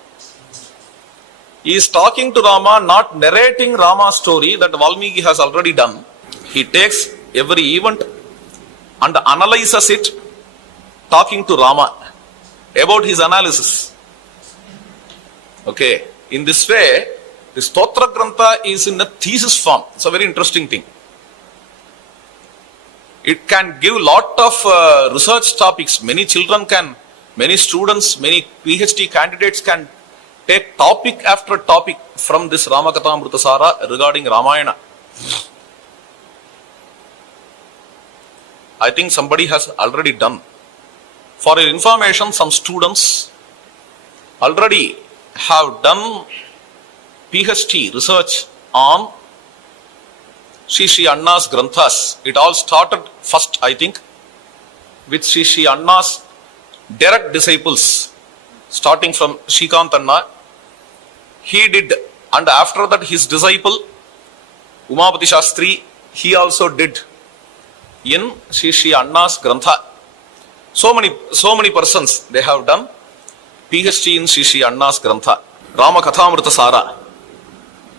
He is talking to Rama, not narrating Rama's story that Valmiki has already done. He takes every event and analyzes it, talking to Rama about his analysis. Okay, in this way, the Stotra Grantha is in a thesis form. It's a very interesting thing. It can give lot of research topics. Many children can, many students, many PhD candidates can take topic after topic from this Ramakathamritasara regarding Ramayana. I think somebody has already done. For your information, some students already have done PhD research on Sri Anna's Granthas. It all started first, I think, with Sri Anna's direct disciples, starting from Shrikant Anna. He did, and after that his disciple, Umapati Shastri, he also did in Sri Anna's Grantha. So many persons, they have done PhD in Sri Anna's Grantha. Rama Kathamrita Sara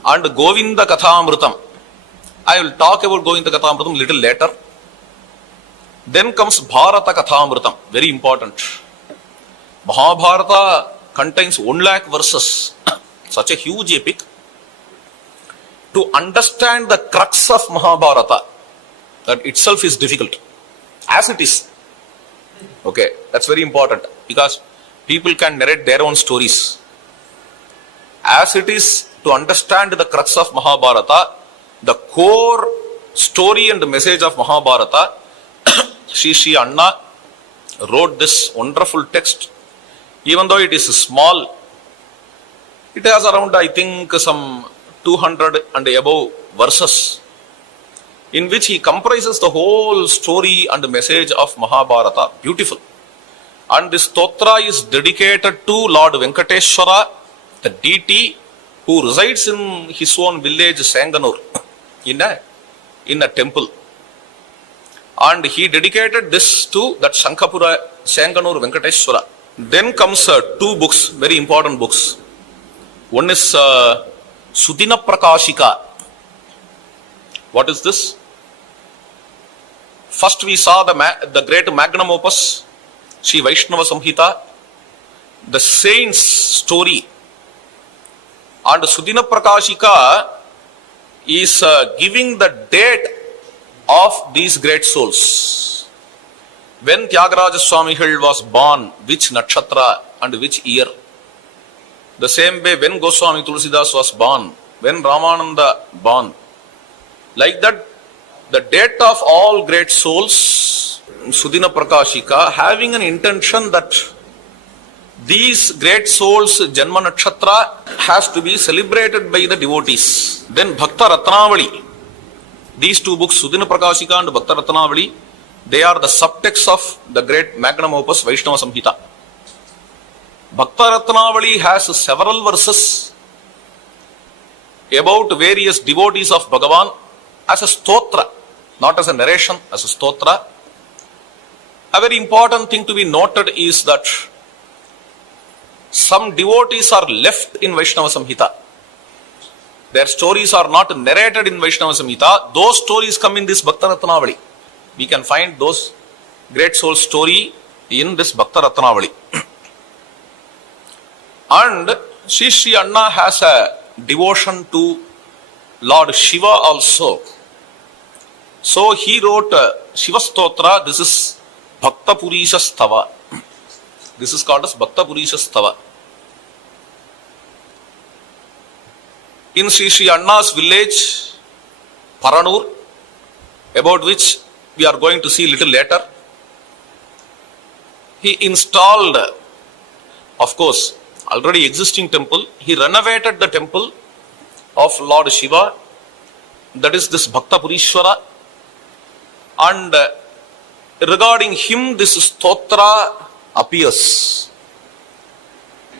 and Govinda Kathamritam. I will talk about Govinda Kathamritam little later. Then comes Bharata Kathamritam, very important. Mahabharata contains 100,000 verses, such a huge epic. To understand the crux of Mahabharata, that itself is difficult, as it is. Okay, that's very important, because people can narrate their own stories. As it is, to understand the crux of Mahabharata, the core story and message of Mahabharata, Sri Anna wrote this wonderful text. Even though it is small, it has around, I think, some 200 and above verses, in which he comprises the whole story and message of Mahabharata. Beautiful. And this stotra is dedicated to Lord Venkateshwara, the deity who resides in his own village Sanganur, in a temple. And he dedicated this to that Shankapura Sanganur Venkateshwara. Then comes two books, very important books. One is Sudinaprakāśikā. What is this? First we saw the great Magnum Opus Vaishnava Samhita, the saints' story And Sudinaprakāśikā is giving the date of these great souls. When Tyagaraja Swamigal was born, which nakshatra and which year? The same way when Goswami Tulsidas was born, when Ramananda born. Like that, the date of all great souls, Sudinaprakāśikā, having an intention that these great souls' Janma Nakshatra has to be celebrated by the devotees. Then Bhakta Ratnavali, these two books, Sudinaprakāśikā and Bhakta Ratnavali, they are the subtexts of the great Magnum Opus Vaishnava Samhita. Bhakta Ratnavali has several verses about various devotees of Bhagavan as a stotra, not as a narration, as a stotra. A very important thing to be noted is that some devotees are left in Vaishnava Samhita. Their stories are not narrated in Vaishnava Samhita. Those stories come in this Bhakta Ratnavali. We can find those great soul story in this Bhakta Ratnavali. And Sri Anna has a devotion to Lord Shiva also. So he wrote Shiva Stotra. This is Bhakta Purisha Stava. This is called as Bhakta Purisha Stava. In Sri Anna's village, Paranur, about which we are going to see little later, he installed, of course, already existing temple. He renovated the temple of Lord Shiva, that is this Bhakta Purishwara, and regarding him this stotra appears.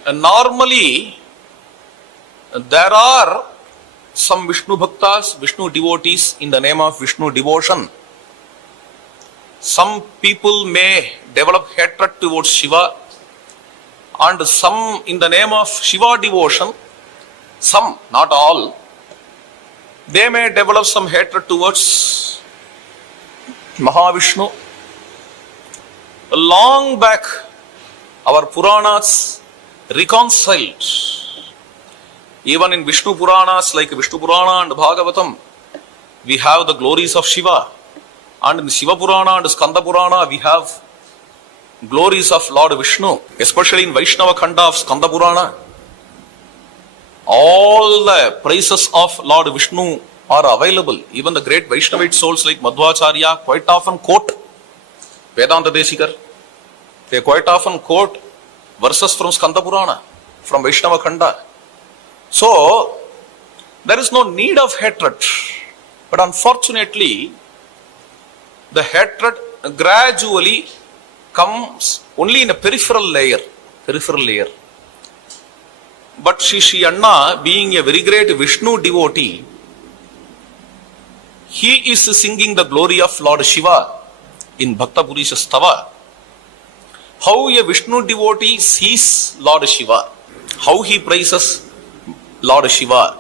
And normally there are some Vishnu Bhaktas, Vishnu devotees in the name of Vishnu devotion. Some people may develop hatred towards Shiva, and some in the name of Shiva devotion, some, not all, they may develop some hatred towards Mahavishnu. Long back, our Puranas reconciled. Even in Vishnu Puranas, like Vishnu Purana and Bhagavatam, we have the glories of Shiva. And in Shiva Purana and Skanda Purana, we have glories of Lord Vishnu, especially in Vaishnava Khanda of Skanda Purana. All the praises of Lord Vishnu are available. Even the great Vaishnavite souls like Madhvacharya quite often quote Vedanta Desikar. They quite often quote verses from Skanda Purana, from Vaishnava Khanda. So, there is no need of hatred. But unfortunately, the hatred gradually comes only in a peripheral layer. But Sri Anna, being a very great Vishnu devotee, he is singing the glory of Lord Shiva in Bhakta Purisha Stava. How a Vishnu devotee sees Lord Shiva, how he praises Lord Shiva.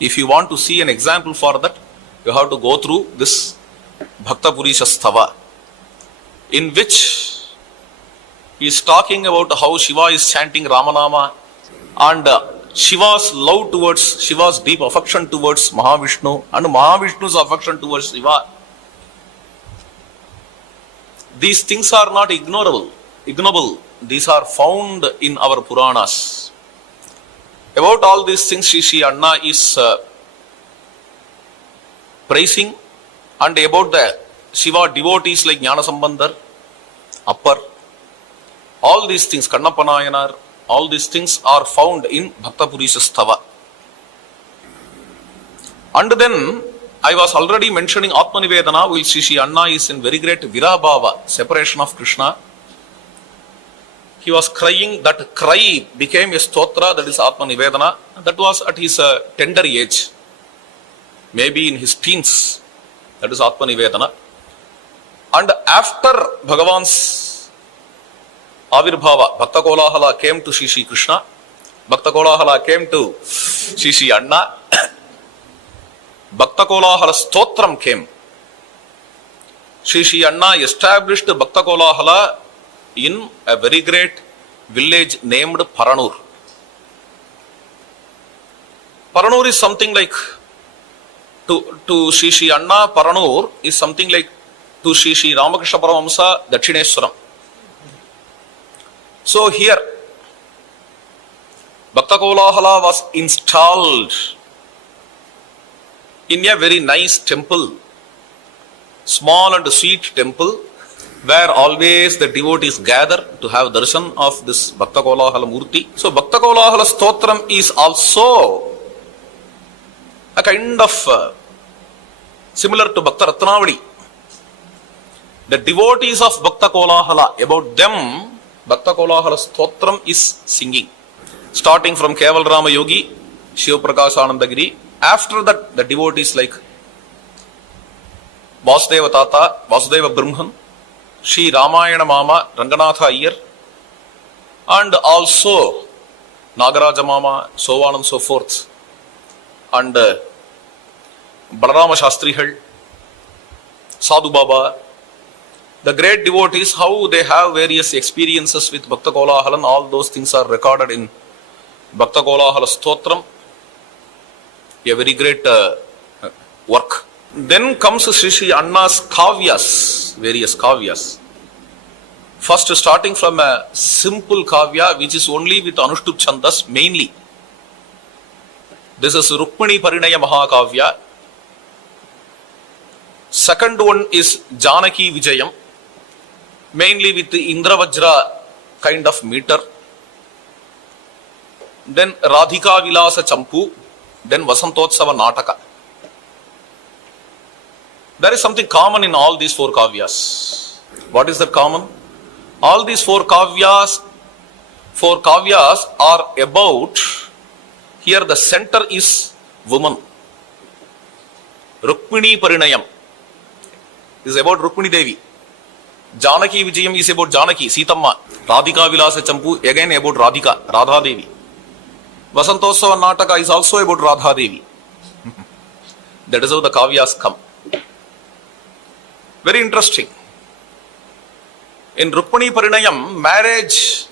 If you want to see an example for that, you have to go through this Bhakta Purisha Stava, in which he is talking about how Shiva is chanting Ramanaam and Shiva's love towards, Shiva's deep affection towards Mahavishnu and Mahavishnu's affection towards Shiva. These things are not ignorable. These are found in our Puranas. About all these things, Sri Anna is praising, and about the Shiva devotees like Jnana Sambandhar, Appar, all these things, Kannapanayanar, all these things are found in Bhakta Purisha Stava. And then I was already mentioning Atma Nivedana, which Sri Anna is in very great Viraha Bhava, separation of Krishna. He was crying, that cry became a stotra, that is Atma Nivedana. That was at his tender age, maybe in his teens, that is Atma Nivedana. And after Bhagavan's Avirbhava, Bhakta Kolahala came to Sri Krishna, Bhakta Kolahala came to Sri Anna, Bhakta Kolahala Stotram came. Sri Anna established Bhakta Kolahala in a very great village named Paranur. Paranur is something like, to Shri Anna, Paranur is something like to Shri Ramakrishna Paramahamsa Dakshineswaram. So here, Bhakta Kolahala was installed in a very nice temple, small and sweet temple, where always the devotees gather to have darshan of this Bhakta Kolahala Murti. So Bhakta Kolahala Stotram is also a kind of similar to Bhakta Ratnavali. The devotees of Bhakta Kolahala, about them, Bhakta Kolahala Stotram is singing. Starting from Keval Rama Yogi, Shiva Prakashananda Giri. After that, the devotees like Vasudeva Tata, Vasudeva Brahman, Sri Ramayana Mama, Ranganatha Iyer, and also Nagaraja Mama, so on and so forth. And Balarama Shastrihal, Sadhu Baba, the great devotees, how they have various experiences with Bhakta Kolahalan, all those things are recorded in Bhakta Kolahala Stotram, a very great work. Then comes Sri Anna's Kavyas, various Kavyas. First, starting from a simple Kavya, which is only with Anushtup Chandas mainly. This is Rukmini Parinaya Mahakavya. Second one is Janaki Vijayam, mainly with the Indravajra kind of meter. Then Radhika Vilasa Champu, then Vasantotsava Nataka. There is something common in all these four kavyas. What is that common? All these four kavyas are about, here the center is woman. Rukmini Parinayam is about Rukmini Devi. Janaki Vijayam is about Janaki, Sitamma. Radhika Vilasa Champu, again about Radhika, Radha Devi. Vasantosava Nataka is also about Radha Devi. That is how the kavyas come. Very interesting. In Rukmini Parinayam, marriage,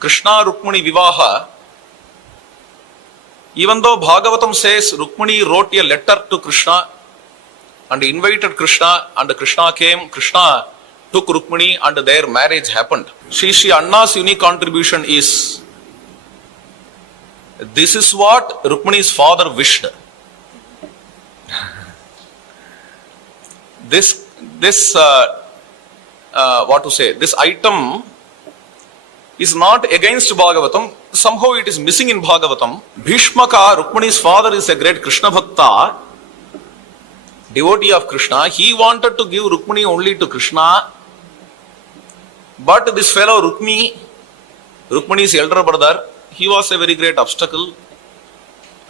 Krishna Rukmini Vivaha, even though Bhagavatam says Rukmini wrote a letter to Krishna and invited Krishna, and Krishna came, Krishna took Rukmini and their marriage happened. Sri Anna's unique contribution is, this is what Rukmini's father wished. This item is not against Bhagavatam. Somehow it is missing in Bhagavatam. Bhishmaka, Rukmini's father, is a great Krishna Bhakta, devotee of Krishna. He wanted to give Rukmini only to Krishna. But this fellow Rukmini's elder brother, he was a very great obstacle.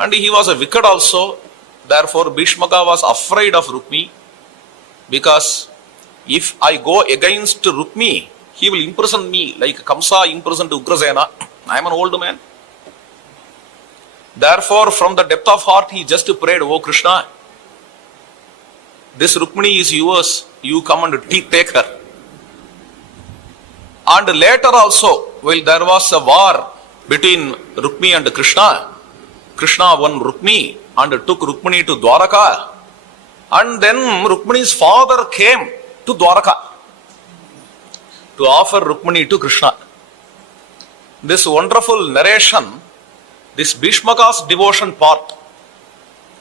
And he was a wicked also. Therefore, Bhishmaka was afraid of Rukmini. Because if I go against Rukmini, he will imprison me like Kamsa imprisoned Ugrasena. I am an old man. Therefore, from the depth of heart, he just prayed, "Oh Krishna, this Rukmini is yours. You come and take her." And later also, while there was a war between Rukmini and Krishna, Krishna won Rukmini and took Rukmini to Dwaraka. And then Rukmini's father came to Dwaraka to offer Rukmini to Krishna. This wonderful narration, this Bhishmaka's devotion part,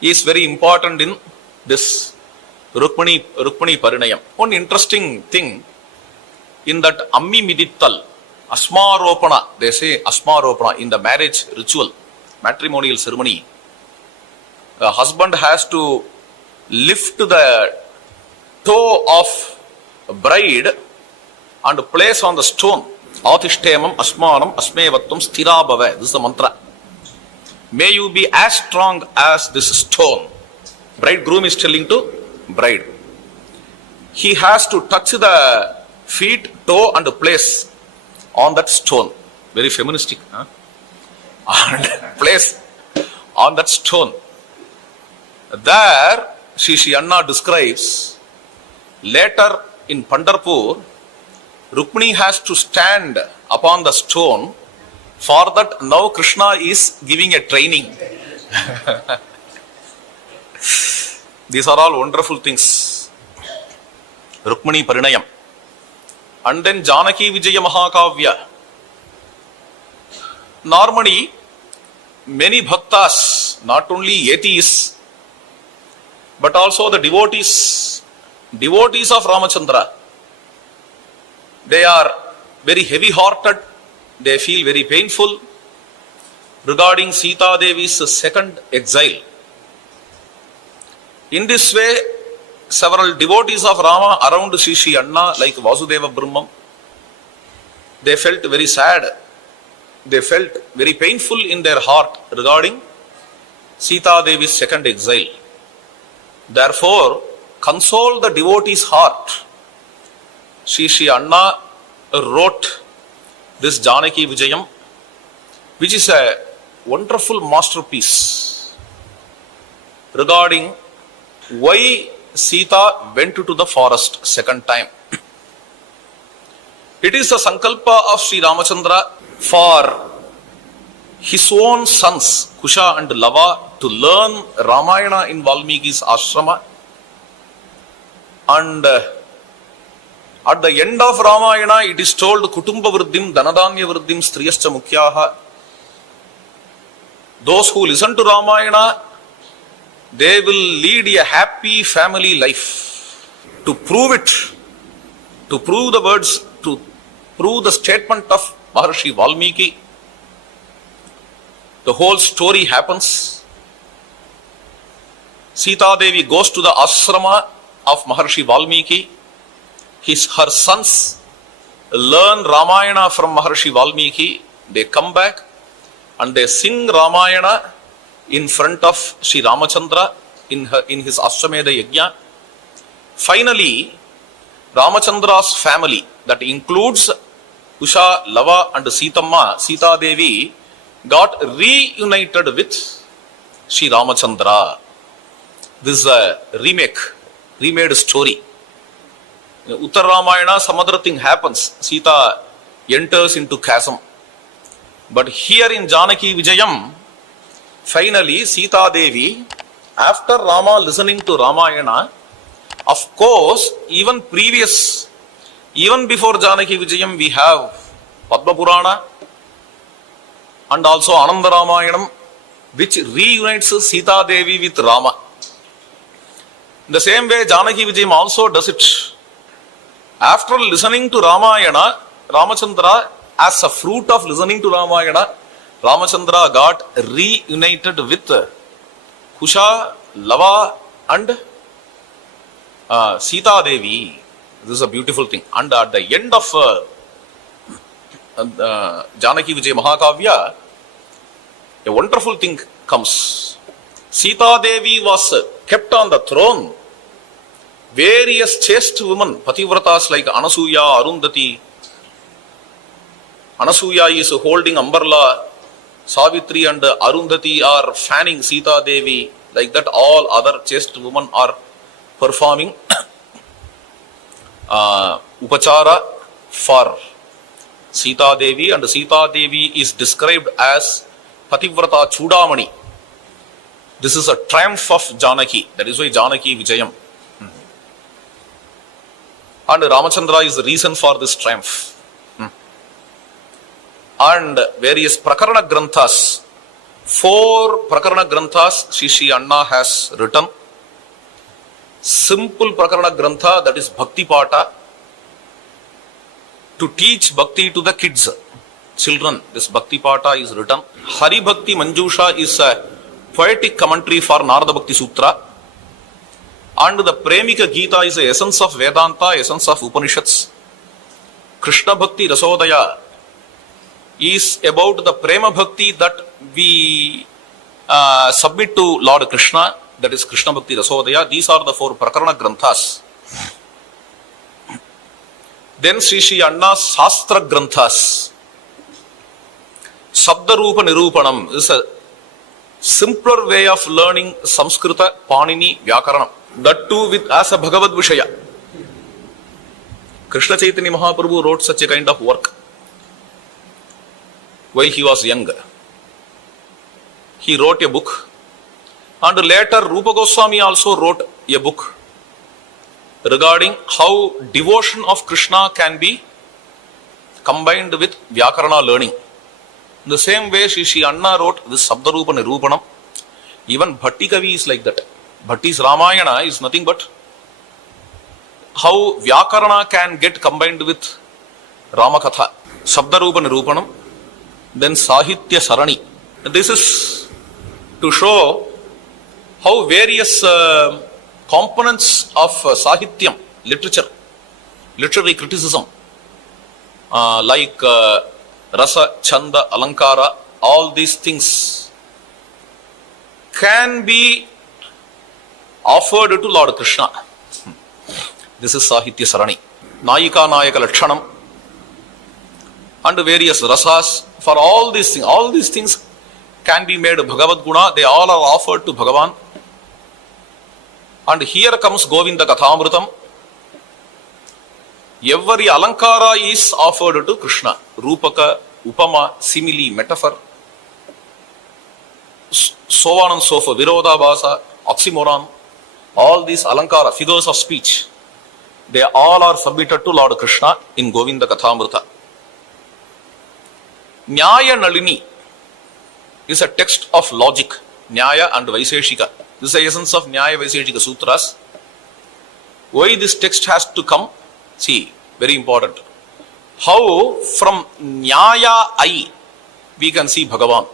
is very important in this Rukmini Parinayam. One interesting thing, in that Ammi Midittal, Asmaropana, they say Asmaropana in the marriage ritual, matrimonial ceremony, the husband has to lift the toe of a bride and place on the stone. Atishthamam asmanam asmevattam sthira bhava. This is the mantra. May you be as strong as this stone. Bridegroom is telling to bride. He has to touch the feet, toe and place on that stone. Very feministic. Huh? And place on that stone. There, Sri Anna describes, later in Pandharpur, Rukmini has to stand upon the stone. For that, now Krishna is giving a training. These are all wonderful things. Rukmani Parinayam. And then Janaki Vijaya Mahakavya. Normally, many bhaktas, not only atheists, but also the devotees of Ramachandra, they are very heavy-hearted, they feel very painful regarding Sita Devi's second exile. In this way, several devotees of Rama around Sri Anna, like Vasudeva Brahmam, they felt very sad. They felt very painful in their heart regarding Sita Devi's second exile. Therefore, console the devotee's heart. Sri Anna wrote this Janaki Vijayam, which is a wonderful masterpiece regarding why Sita went to the forest second time. It is the sankalpa of Sri Ramachandra for his own sons, Kusha and Lava, to learn Ramayana in Valmiki's ashrama. And at the end of Ramayana, it is told, Kutumba Vriddim, Dhanadanya Vriddim, Striyascha Mukhyaha. Those who listen to Ramayana, they will lead a happy family life. To prove it, to prove the words, to prove the statement of Maharshi Valmiki, the whole story happens. Sita Devi goes to the ashrama of Maharshi Valmiki. Her sons learn Ramayana from Maharshi Valmiki. They come back and they sing Ramayana in front of Sri Ramachandra in his Ashwamedha Yajna. Finally, Ramachandra's family, that includes Usha, Lava and Sitamma, Sita Devi, got reunited with Sri Ramachandra. This is a remade story. In Uttar Ramayana, some other thing happens. Sita enters into chasm. But here in Janaki Vijayam, finally Sita Devi, after Rama listening to Ramayana, of course, even before Janaki Vijayam, we have Padma Purana and also Ananda Ramayanam, which reunites Sita Devi with Rama. In the same way, Janaki Vijayam also does it. After listening to Ramayana, Ramachandra, as a fruit of listening to Ramayana, Ramachandra got reunited with Kusha, Lava and Sita Devi. This is a beautiful thing. And at the end of Janaki Vijay Mahakavya, a wonderful thing comes. Sita Devi was kept on the throne. Various chaste women, Pativratas like Anasuya, Arundhati. Anasuya is holding umbrella. Savitri and Arundhati are fanning Sita Devi. Like that, all other chaste women are performing upachara for Sita Devi, and Sita Devi is described as Pativrata Chudamani. This is a triumph of Janaki. That is why Janaki Vijayam. And Ramachandra is the reason for this triumph. And various Prakarana Granthas, 4 Prakarana Granthas Sri Anna has written. Simple Prakarana Grantha, that is Bhakti Pata, to teach Bhakti to the kids, children. This Bhakti Pata is written. Hari Bhakti Manjusha is a poetic commentary for Narada Bhakti Sutra. And the Premika Gita is the essence of Vedanta, essence of Upanishads. Krishna Bhakti Rasodaya is about the Prema Bhakti that we submit to Lord Krishna. That is Krishna Bhakti Rasodaya. These are the 4 Prakarana Granthas. Then Sri Anna's Shastra Granthas. Sabda Rupa Nirupanam is a simpler way of learning Samskrita, Panini, Vyakaranam. That too with as a Bhagavad Vishaya. Krishna Chaitanya Mahaprabhu wrote such a kind of work while he was young. He wrote a book And later Rupa Goswami also wrote a book regarding how devotion of Krishna can be combined with Vyakarana learning. In the same way, Shri Anna wrote this Sabdarupa Nirupanam. Even Bhatti Kavi is like that. Bhatti's Ramayana is nothing but how Vyakarana can get combined with Ramakatha. Sabdarupa Nirupanam, then Sahitya Sarani. This is to show how various components of Sahityam, literature, literary criticism, like Rasa, Chanda, Alankara, all these things can be offered to Lord Krishna. This is Sahitya Sarani. Nayika Nayaka Lakshanam and various rasas. For all these things can be made Bhagavad Guna. They all are offered to Bhagavan. And here comes Govinda Kathamrutam. Every Alankara is offered to Krishna. Rupaka, Upama, Simile, metaphor, so on and so forth. Virodha Bhasa, oxymoron, all these Alankara, figures of speech, they all are submitted to Lord Krishna in Govinda Kathamruta. Nyaya Nalini is a text of logic, Nyaya and Vaiseshika. This is the essence of Nyaya Vaiseshika Sutras. Why this text has to come? See, very important. How from Nyaya I we can see Bhagavan.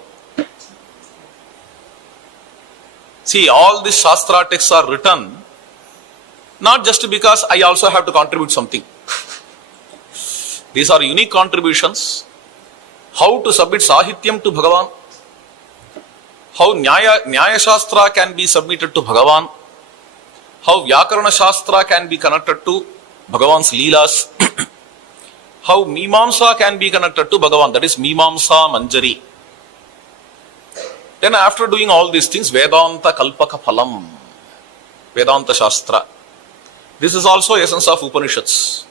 See, all these Shastra texts are written not just because I also have to contribute something. These are unique contributions. How to submit Sahityam to Bhagavan, how Nyaya Shastra can be submitted to Bhagavan, how Vyakarana Shastra can be connected to Bhagavan's Leelas, how Mimamsa can be connected to Bhagavan, that is Mimamsa Manjari. Then after doing all these things, Vedanta Kalpaka Phalam, Vedanta Shastra. This is also essence of Upanishads.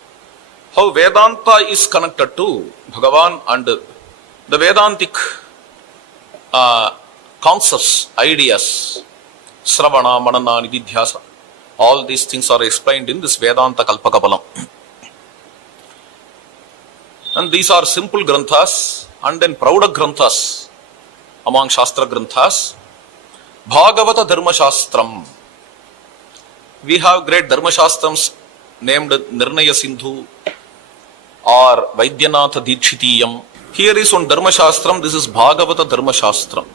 How Vedanta is connected to Bhagavan and the Vedantic concepts, ideas, Sravana, Manana, Nididhyasa, all these things are explained in this Vedanta Kalpakapalam. And these are simple granthas and then Prauda granthas among Shastra granthas. Bhagavata Dharma Shastram. We have great Dharma Shastrams named Nirnaya Sindhu or Vaidyanatha Dikshitiyam. Here is one Dharma Shastram, this is Bhagavata Dharma Shastram.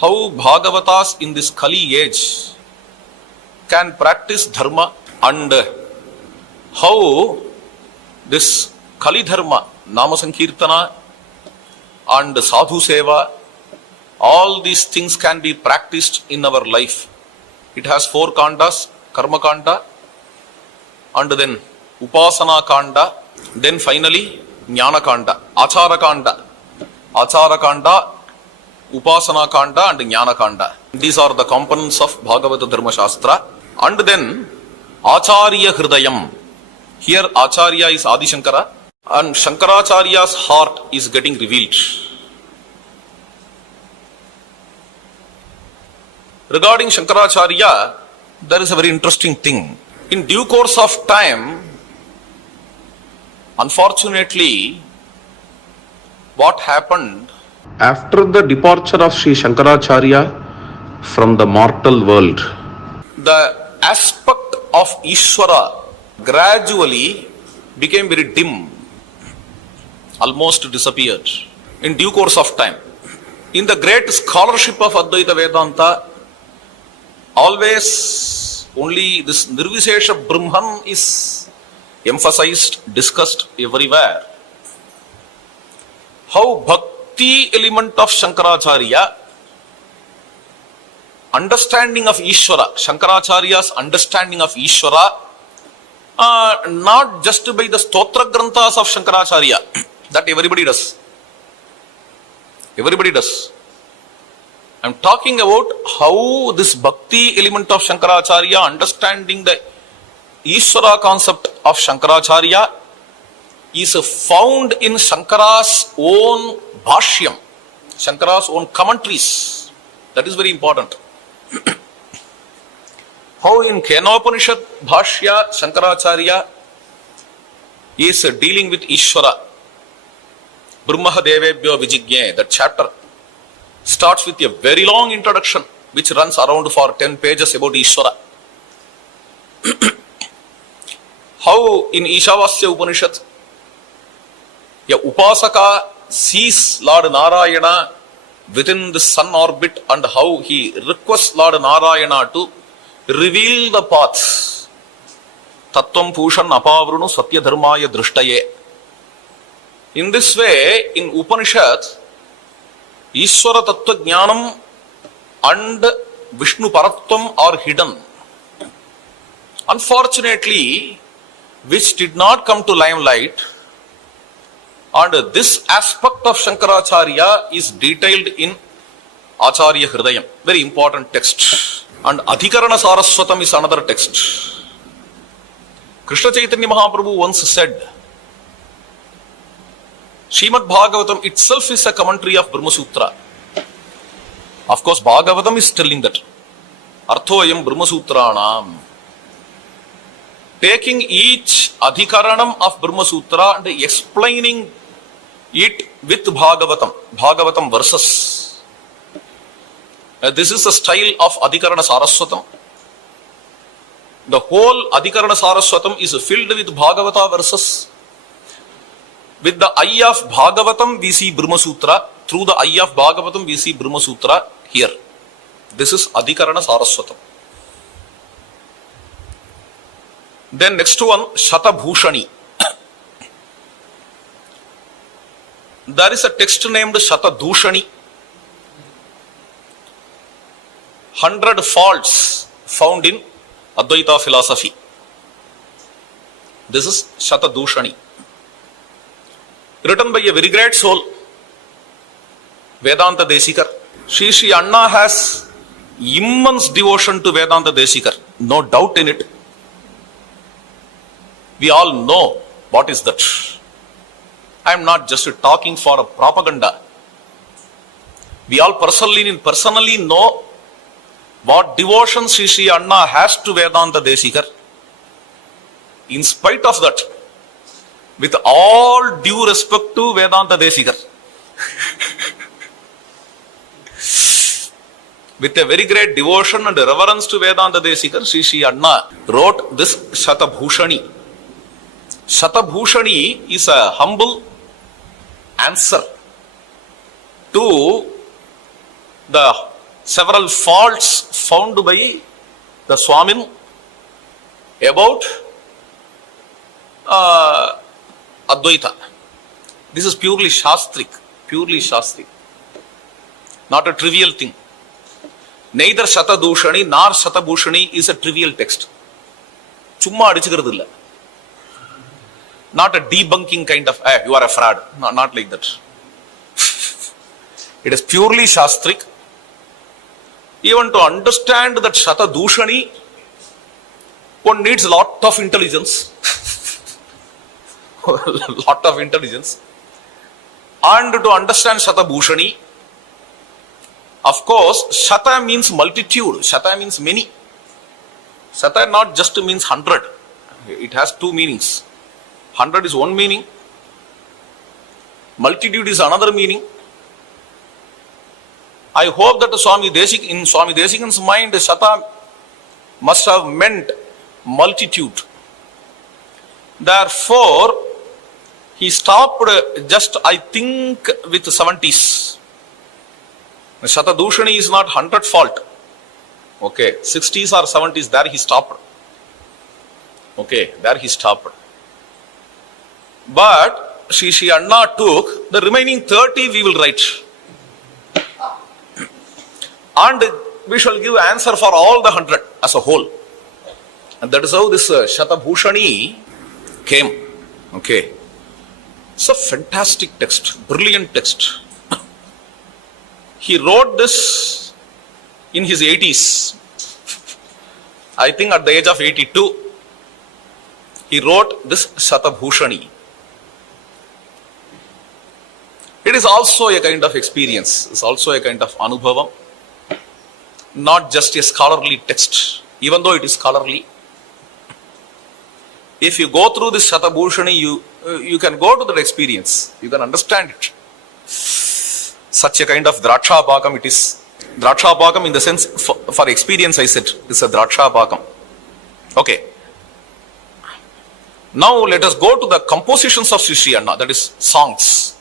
How Bhagavatas in this Kali age can practice Dharma and how this Kali Dharma, Nama Sankirtana and Sadhu Seva, all these things can be practiced in our life. It has 4 kandas, Karma Kanda and then Upasana Kanda, then finally Jnana Kanda, Achara Kanda, Upasana Kanda and Jnana Kanda. These are the components of Bhagavata Dharma Shastra. And then Acharya Hridayam. Here Acharya is Adi Shankara and Shankaracharya's heart is getting revealed. Regarding Shankaracharya, there is a very interesting thing. In due course of time, unfortunately, what happened? After the departure of Sri Shankaracharya from the mortal world, the aspect of Ishvara gradually became very dim, almost disappeared in due course of time. In the great scholarship of Advaita Vedanta, always only this Nirvishesha Brahman is emphasized, discussed everywhere. How Bhakti element of Shankaracharya, understanding of Ishvara, Shankaracharya's understanding of Ishvara, not just by the Stotra Granthas of Shankaracharya, that everybody does. Everybody does. I am talking about how this Bhakti element of Shankaracharya, understanding the Ishvara concept of Shankaracharya, is found in Shankara's own Bhashyam, Shankara's own commentaries. That is very important. How in Kenopanishad Bhashya Shankaracharya is dealing with Ishvara. Brahma Devebhyo Vijigye, that chapter starts with a very long introduction which runs around for 10 pages about Ishvara. How in Ishavasya Upanishad, a Upasaka sees Lord Narayana within the sun orbit and how he requests Lord Narayana to reveal the paths. Tattvam Pushan Apavrunu Satya Dharmaya Drishtaye. In this way, in Upanishad, Ishvara Tattva Jnanam and Vishnu Paratvam are hidden. Unfortunately, which did not come to limelight, and this aspect of Shankaracharya is detailed in Acharya Hridayam, very important text. And Adhikarana Saraswatam is another text. Krishna Chaitanya Mahaprabhu once said, Srimad Bhagavatam itself is a commentary of Brahma Sutra. Of course, Bhagavatam is telling that. Arthoyam Brahma Sutranam. Taking each Adhikaranam of Brahma Sutra and explaining it with Bhagavatam verses. This is the style of Adhikarana Saraswatam. The whole Adhikarana Saraswatam is filled with Bhagavata verses. With the eye of Bhagavatam, we see Brahma Sutra. Through the eye of Bhagavatam, we see Brahma Sutra here. This is Adhikarana Saraswatam. Then next one, Shatabhushani. There is a text named Shatadushani. 100 faults found in Advaita philosophy. This is Shatadushani. Written by a very great soul, Vedanta Desikar. Sri Anna has immense devotion to Vedanta Desikar. No doubt in it. We all know what is that. I am not just talking for a propaganda. We all personally know what devotion Sri Anna has to Vedanta Desikar. In spite of that, with all due respect to Vedanta Desikar, with a very great devotion and reverence to Vedanta Desikar, Sri Anna wrote this Shatabhushani. Shatabhushani is a humble answer to the several faults found by the Swami about Advaita. This is purely Shastrik, not a trivial thing. Neither Shatadushani nor Shatabhushani is a trivial text. Chumma adichikkiradhu illa. Not a debunking kind of, you are a fraud. No, not like that. It is purely Shastrik. Even to understand that Shatadushani, one needs a lot of intelligence. Lot of intelligence. And to understand Shatabhushani, of course, Shata means multitude. Shata means many. Shata not just means 100. It has two meanings. 100 is one meaning. Multitude is another meaning. I hope that in Swami Desikan's mind, Shata must have meant multitude. Therefore, he stopped just, I think, with 70s. Shatadushani is not 100 fault. Okay, 60s or 70s, there he stopped. Okay, there he stopped. But Sri Anna took the remaining 30 we will write. And we shall give answer for all the 100 as a whole. And that is how this Shatabhushani came. Okay. It's a fantastic text, brilliant text. He wrote this in his 80s. I think at the age of 82, he wrote this Shatabhushani. It is also a kind of experience. It's also a kind of anubhavam. not just a scholarly text, even though it is scholarly. If you go through this Shatabhushani, you can go to that experience. You can understand it. Such a kind of Draksha Bhagam it is. Draksha Bhagam in the sense, for experience I said, it's a Draksha Bhagam. Okay. Now let us go to the compositions of Sri Anna, that is songs.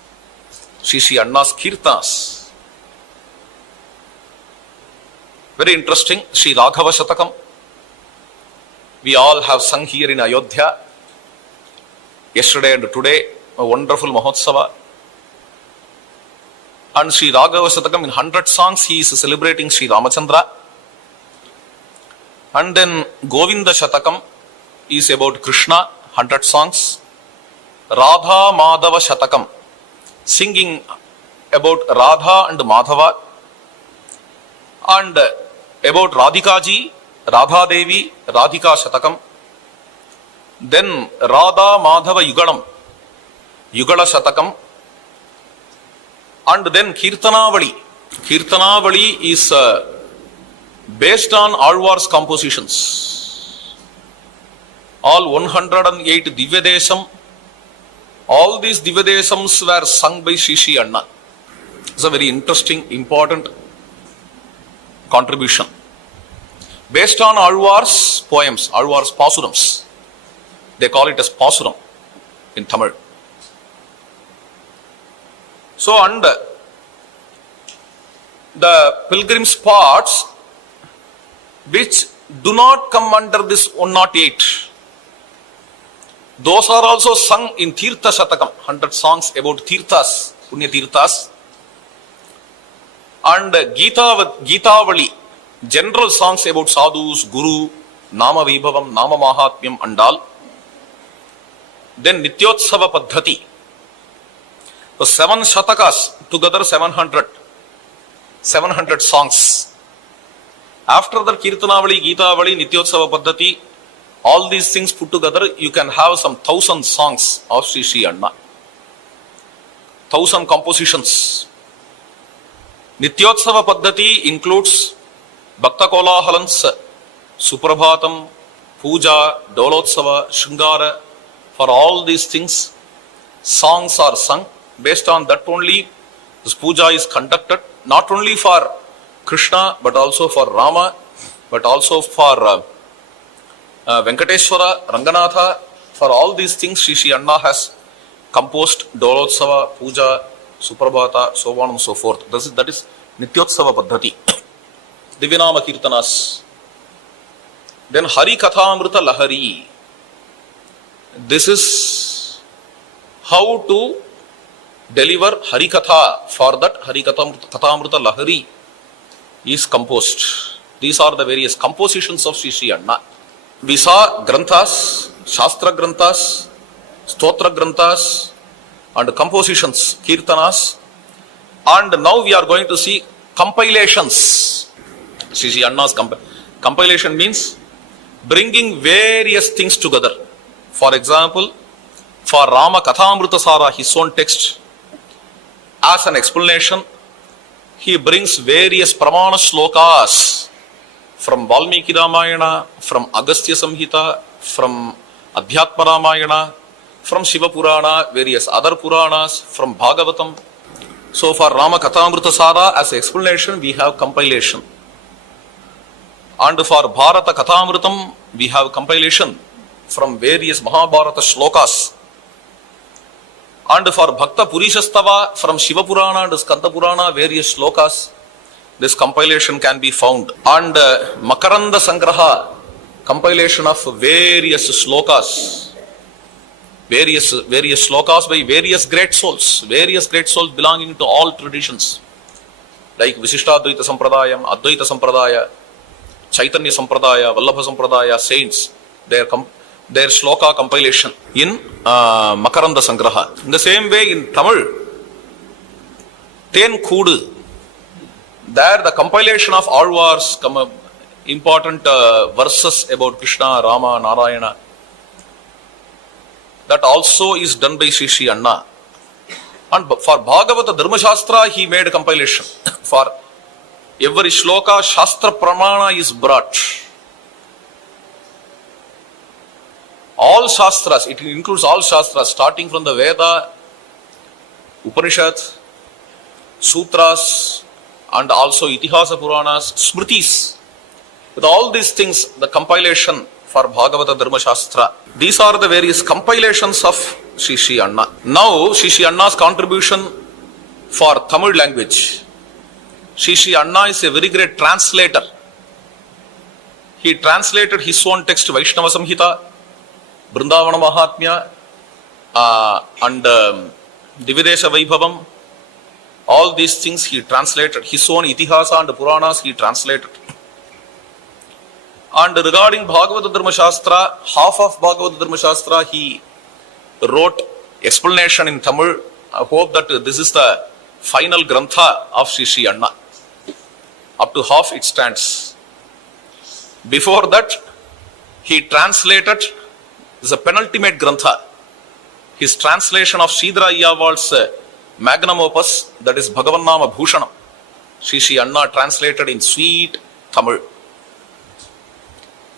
Sri Anna's Kirtanas. Very interesting. Sri Raghava Shatakam. We all have sung here in Ayodhya. Yesterday and today, a wonderful Mahotsava. And Sri Raghava Shatakam, in 100 songs, he is celebrating Sri Ramachandra. And then Govinda Shatakam is about Krishna, 100 songs. Radha Madhava Shatakam, singing about Radha and Madhava. And about Radhika ji, Radha Devi, Radhika Shatakam. Then Radha Madhava Yugalam, Yugala Shatakam. And then Kirtanavali. Kirtanavali is based on Alvar's compositions. All 108 Divyadesam, all these Divyadesams were sung by Sri Anna. It's a very interesting, important contribution. Based on Alvar's poems, Alvar's Pasurams. They call it as Pasuram in Tamil. So, and the pilgrim spots which do not come under this 108, those are also sung in Tirtha Shatakam, 100 songs about Tirthas, Punya Tirthas. And Gitavali, general songs about sadhus, Guru, Nama Vibhavam, Nama Mahatmyam and all. Then Nityotsava Paddhati. So 7 Shatakas, together 700 songs. After the Kirtanavali, Gitavali, Nityotsava Paddhati, all these things put together, you can have some 1000 songs of Sri Anna. 1000 compositions. Nityotsava Paddhati includes Bhakta Kolahalans, Suprabhatam, Puja, Dolotsava, Shringara. For all these things, songs are sung. Based on that only, this puja is conducted, not only for Krishna, but also for Rama, but also for Venkateshwara, Ranganatha. For all these things, Sri Anna has composed Dolotsava, Puja, Suprabhata, so on and so forth. That is Nityotsava Paddhati. Divinama Kirtanas. Then Hari Kathamrita Lahari. This is how to deliver Harikatha. For that, Harikathamrita Lahari is composed. These are the various compositions of Sri Anna. We saw Granthas, Shastra Granthas, Stotra Granthas, and compositions, Kirtanas. And now we are going to see compilations. Sri Anna's compilation means bringing various things together. For example, for Rama Kathamrita Sara, his own text, as an explanation, he brings various Pramana Shlokas from Valmiki Ramayana, from Agastya Samhita, from Adhyatma Ramayana, from Shiva Purana, various other Puranas, from Bhagavatam. So for Rama Kathamrita Sara, as explanation, we have compilation. And for Bharata Kathamritam, we have compilation from various Mahabharata Shlokas. And for Bhakta Purishastava, from Shiva Purana and Skanda Purana, various Shlokas, this compilation can be found. And Makaranda Sangraha, compilation of various Shlokas, various Shlokas by various great souls belonging to all traditions, like Vishishtadvaita Sampradaya, Advaita Sampradaya, Chaitanya Sampradaya, Vallabha Sampradaya, saints, their shloka compilation in Makaranda Sangraha. In the same way, in Tamil, Ten Kudu, there the compilation of Alvar's important verses about Krishna, Rama, Narayana, that also is done by Sri Anna. And for Bhagavata Dharma Shastra, he made a compilation. For Every shloka, Shastra Pramana is brought. All Shastras, it includes all Shastras, starting from the Veda, Upanishad, Sutras, and also Itihasa Puranas, Smritis. With all these things, the compilation for Bhagavata Dharma Shastra. These are the various compilations of Sri Anna. Now, Sri Anna's contribution for Tamil language. Sri Anna is a very great translator. He translated his own text, Vaishnava Samhita, Brindavana Mahatmyam, and Divya Vibhuti-s. All these things he translated. His own Itihasa and Puranas he translated. And regarding Bhagavata Dharma Shastra, half of Bhagavata Dharma Shastra he wrote explanation in Tamil. I hope that this is the final grantha of Sri Anna. Up to half it stands. Before that, he translated, this is a penultimate grantha, his translation of Sridhara Iyyaval's Magnum Opus, that is Bhagavan Bhushanam. Sri Anna translated in sweet Tamil.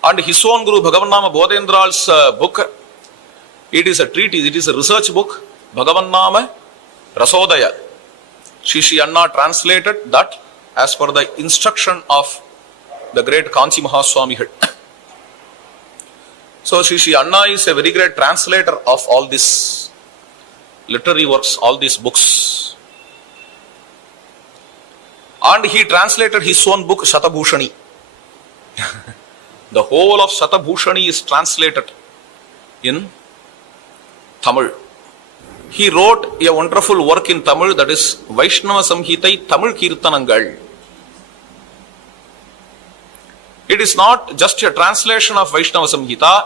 And his own Guru Bhagavan Bodhendra's book, it is a treatise, it is a research book, Bhagavan Rasodaya. Sri Anna translated that as per the instruction of the great Kanchi Mahaswami. So Sri Anna is a very great translator of all these literary works, all these books. And he translated his own book, Shatabhushani. The whole of Shatabhushani is translated in Tamil. He wrote a wonderful work in Tamil, that is Vaishnava Samhita Tamil Kirtanangal. It is not just a translation of Vaishnava Samhita.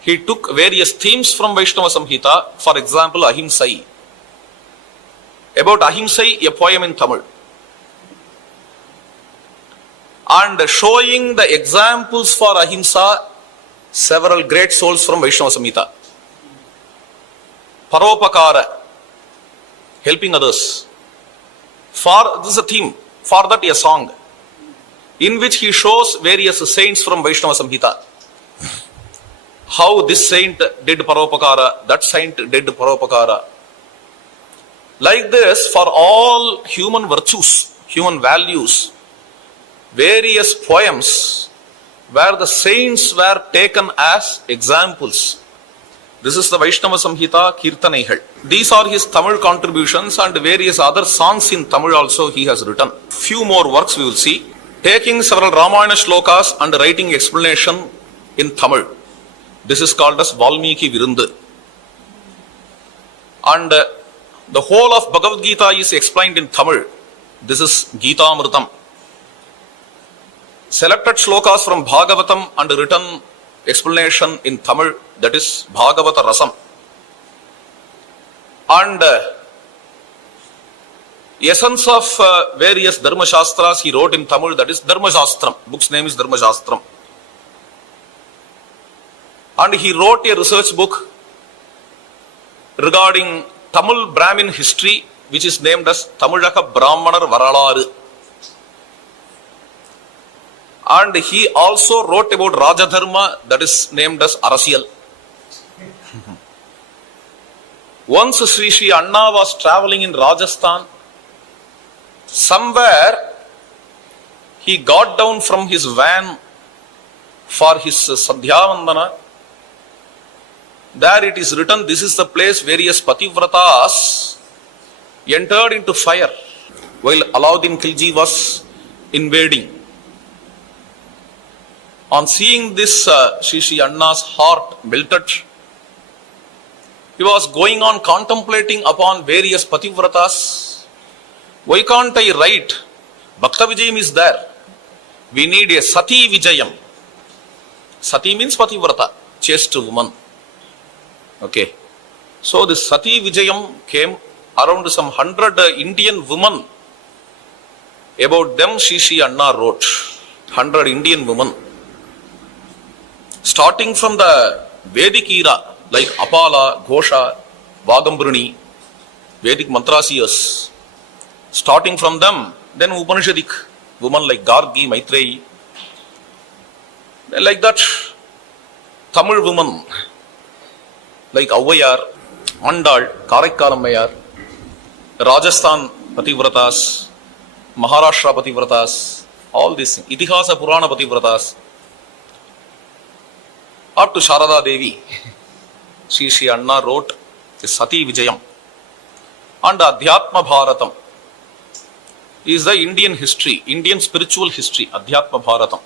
He took various themes from Vaishnava Samhita, for example, Ahimsai. About Ahimsai, a poem in Tamil. And showing the examples for Ahimsa, several great souls from Vaishnava Samhita. Paropakara, helping others. For this is a theme, for that a song, in which he shows various saints from Vaishnava Samhita. How this saint did Paropakara, that saint did Paropakara. Like this, for all human virtues, human values, various poems where the saints were taken as examples. This is the Vaishnava Samhita Kirtanaigal. These are his Tamil contributions, and various other songs in Tamil also he has written. Few more works we will see. Taking several Ramayana shlokas and writing explanation in Tamil. This is called as Valmiki Virundu. And the whole of Bhagavad Gita is explained in Tamil. This is Gita Amritam. Selected shlokas from Bhagavatam and written explanation in Tamil, that is Bhagavata Rasam. And essence of various Dharma Shastras he wrote in Tamil, that is Dharma Shastram. Book's name is Dharma Shastram. And he wrote a research book regarding Tamil Brahmin History, which is named as Tamilaka Brahmanar Varalaru. And he also wrote about Rajadharma, that is named as Arasiyal. Once Sri Anna was traveling in Rajasthan, somewhere he got down from his van for his Sandhyavandana. There it is written, this is the place various Pativratas entered into fire while Alauddin Khilji was invading. On seeing this, Sri Anna's heart melted. He was going on contemplating upon various Pativratas. Why can't I write? Bhakta Vijayam is there. We need a Sati Vijayam. Sati means Pativrata, chaste woman. Okay. So this Sati Vijayam came around some 100 Indian women. About them Sri Anna wrote. 100 Indian women. Starting from the Vedic era, like Apala, Ghosha, Vagambruni, Vedic Mantrasiyas. Starting from them, then Upanishadic, women like Gargi, Maitreyi, like that. Tamil women like Avvayar, Andal, Karaikkalammayar, Rajasthan Pativratas, Maharashtra Pativratas, all these things, Itihasa Purana Pativratas, up to Sharada Devi. Sri Anna wrote the Sati Vijayam. And Adhyatma Bharatam is the Indian history, Indian spiritual history, Adhyatma Bharatam.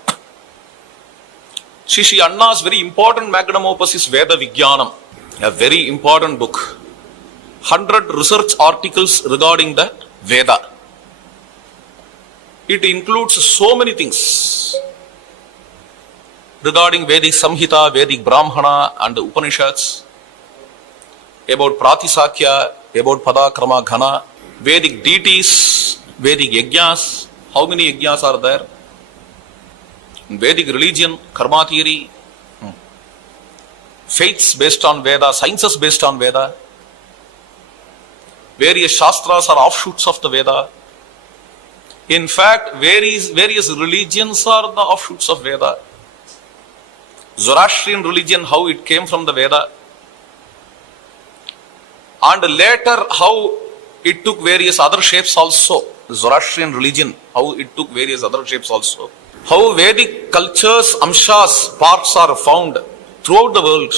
Sri Anna's very important magnum opus is Veda Vijnanam, a very important book. 100 research articles regarding the Veda. It includes so many things regarding Vedic Samhita, Vedic Brahmana and Upanishads, about Pratisakya, about Pada, Krama, Ghana, Vedic deities, Vedic yajnas, how many yajnas are there? Vedic religion, karma theory, faiths based on Veda, sciences based on Veda, various shastras are offshoots of the Veda. In fact, various religions are the offshoots of Veda. Zoroastrian religion, how it came from the Veda, and later how it took various other shapes also. Zoroastrian religion, how it took various other shapes also. How Vedic cultures, amshas, parts are found throughout the world.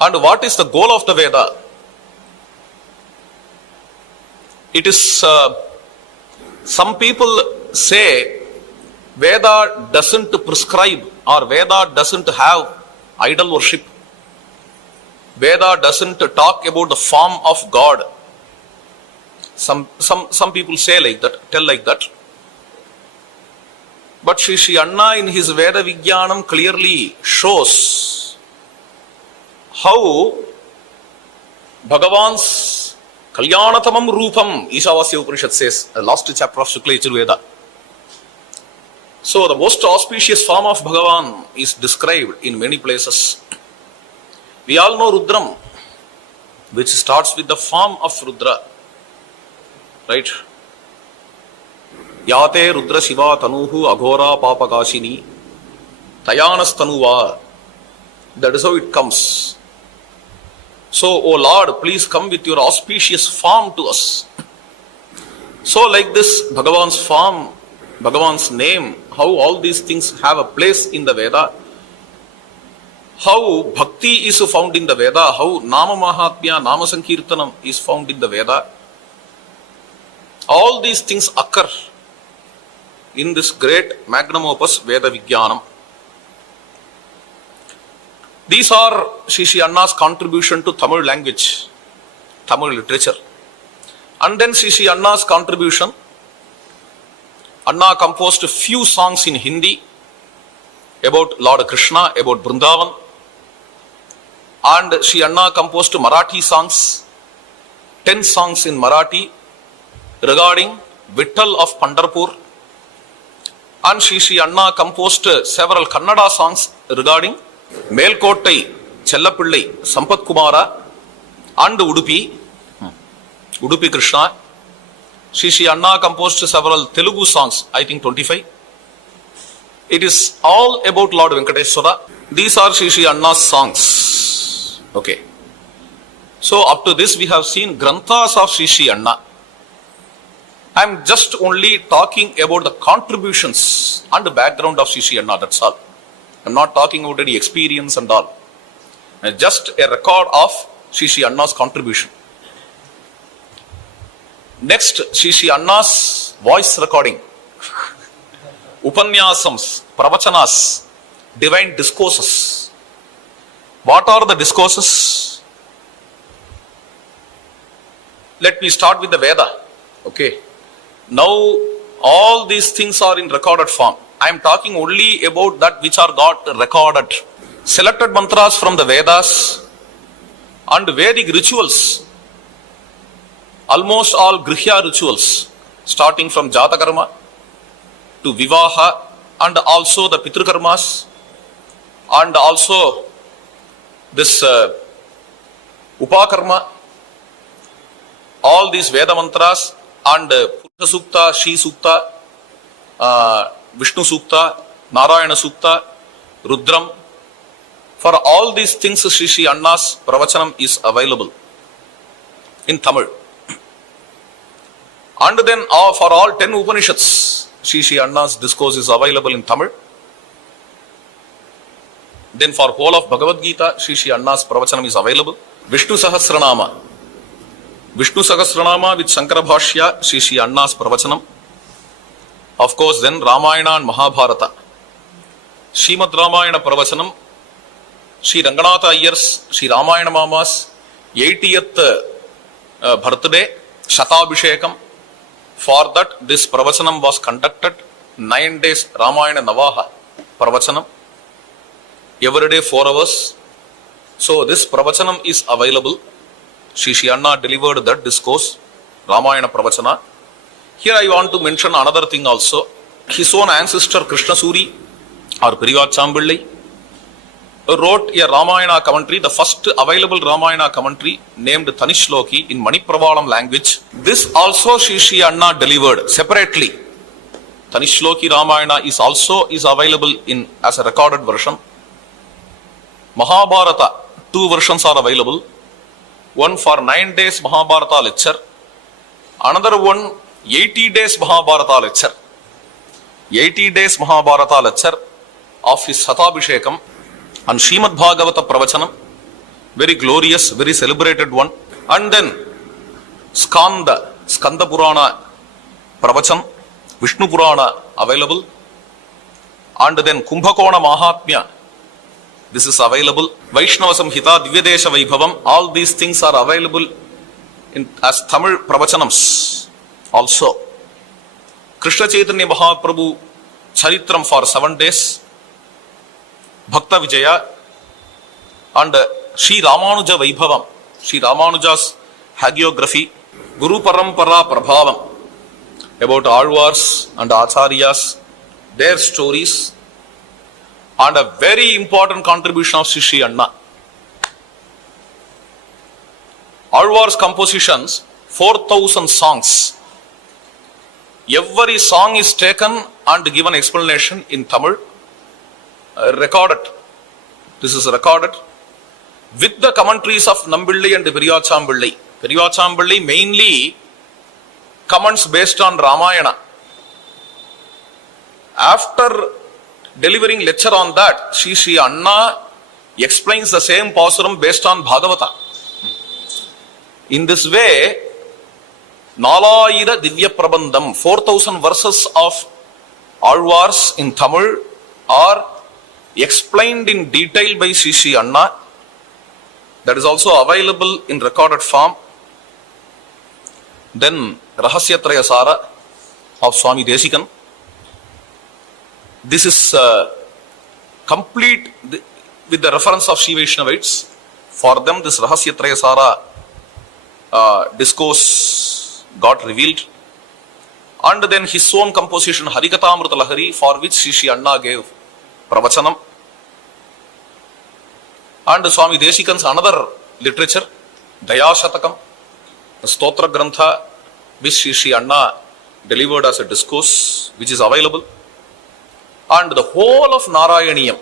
And what is the goal of the Veda? It is, some people say Veda doesn't prescribe or Veda doesn't have idol worship. Veda doesn't talk about the form of God. Some people say like that, tell like that. But Sri Anna in his Veda Vijnanam clearly shows how Bhagavan's Kalyanatamam Rupam, Ishavasya Upanishad says, the last chapter of Shukla Yajurveda. So the most auspicious form of Bhagavan is described in many places. We all know Rudram, which starts with the form of Rudra, right? Yate Rudra Shiva Tanuhu Aghora Papakashini Tayanas Tanuva. That is how it comes. So, O Lord, please come with your auspicious form to us. So, like this, Bhagavan's form, Bhagavan's name, how all these things have a place in the Veda, how bhakti is found in the Veda, how Nama Mahatmya, Nama Sankirtanam is found in the Veda. All these things occur in this great magnum opus Veda Vijnanam. These are Sri Anna's contribution to Tamil language, Tamil literature. And then Sri Anna's contribution. Anna composed a few songs in Hindi about Lord Krishna, about Brindavan. And Sri Anna composed Marathi songs, 10 songs in Marathi regarding Vittal of Pandharpur. And Sri Anna composed several Kannada songs regarding Melkottai, Chellapillai, Sampath Kumara and Udupi Krishna. Sri Anna composed several Telugu songs, I think 25. It is all about Lord Venkateswara. These are Sri Anna's songs. Okay. So up to this we have seen Granthas of Sri Anna. I am just only talking about the contributions and the background of Sri Anna, that's all. I am not talking about any experience and all. Just a record of Sri Anna's contribution. Next, Sri Anna's voice recording. Upanyasams, pravachana-s, divine discourses. What are the discourses? Let me start with the Veda. Okay. Now, all these things are in recorded form. I am talking only about that which are got recorded. Selected mantras from the Vedas and Vedic rituals. Almost all Grihya rituals, starting from Jata Karma to Vivaha and also the Pitru Karmas and also this Upakarma. All these Veda mantras and Purusha Sukta, Shri Sukta, Vishnu Sukta, Narayana Sukta, Rudram. For all these things, Sri Anna's Pravachanam is available in Tamil. And then for all 10 Upanishads, Sri Anna's discourse is available in Tamil. Then for whole of Bhagavad Gita, Sri Anna's Pravachanam is available. Vishnu Sahasranama. Vishnu Sahasranama with Shankara Bhashya, Sri Anna's Pravachanam. Of course, then Ramayana and Mahabharata. Srimad Ramayana Pravachanam, Sri Ranganatha Iyer's, Sri Ramayana Mama's 80th birthday, Shatabhishekam. For that, this Pravachanam was conducted 9 days, Ramayana Navaha Pravachanam. Every day 4 hours. So this Pravachanam is available. Sri Anna delivered that discourse, Ramayana Pravachana. Here I want to mention another thing also. His own ancestor Krishna Suri or Periyachambillai wrote a Ramayana commentary, the first available Ramayana commentary named Tanishloki in Manipravalam language. This also Sri Anna delivered separately. Tanishloki Ramayana is available in as a recorded version. Mahabharata, 2 versions are available. One for 9 days Mahabharata lecture. Another one 80 days Mahabharata lecture. 80 days Mahabharata lecture of his Satabhishekam and Srimad Bhagavata Pravachanam. Very glorious, very celebrated one. And then Skanda Purana Pravachan, Vishnu Purana available. And then Kumbhakona Mahatmya. This is available. Vaishnava Samhita, Divya Vibhuti-s, all these things are available as Tamil Pravachanam-s. Also, Krishna Chaitanya Mahaprabhu Charitram for 7 days, Bhakta Vijaya, and Sri Ramanuja Vaibhavam, Sri Ramanuja's hagiography, Guru Parampara Prabhavam, about Alvars and Acharyas, their stories, and a very important contribution of Sri Anna. Alvar's compositions, 4,000 songs. Every song is taken and given explanation in Tamil, recorded. This is recorded with the commentaries of Nambillai and Periyachambillai. Periyachambillai mainly comments based on Ramayana. After delivering lecture on that, Sri Anna explains the same pasuram based on Bhagavata. In this way, Nalayira Divya Prabandham, 4,000 verses of Alvars in Tamil are explained in detail by Sri Anna. That is also available in recorded form. Then Rahasyatraya Sara of Swami Desikan. This is complete with the reference of Sri Vaishnavites. For them, this Rahasyatraya Sara discourse got revealed. And then his own composition Harikatamrita Lahari, for which Sri Anna gave Pravachanam. And Swami Desikan's another literature, Dayashatakam, the Stotra Grantha, which Sri Anna delivered as a discourse, which is available. And the whole of Narayaniyam,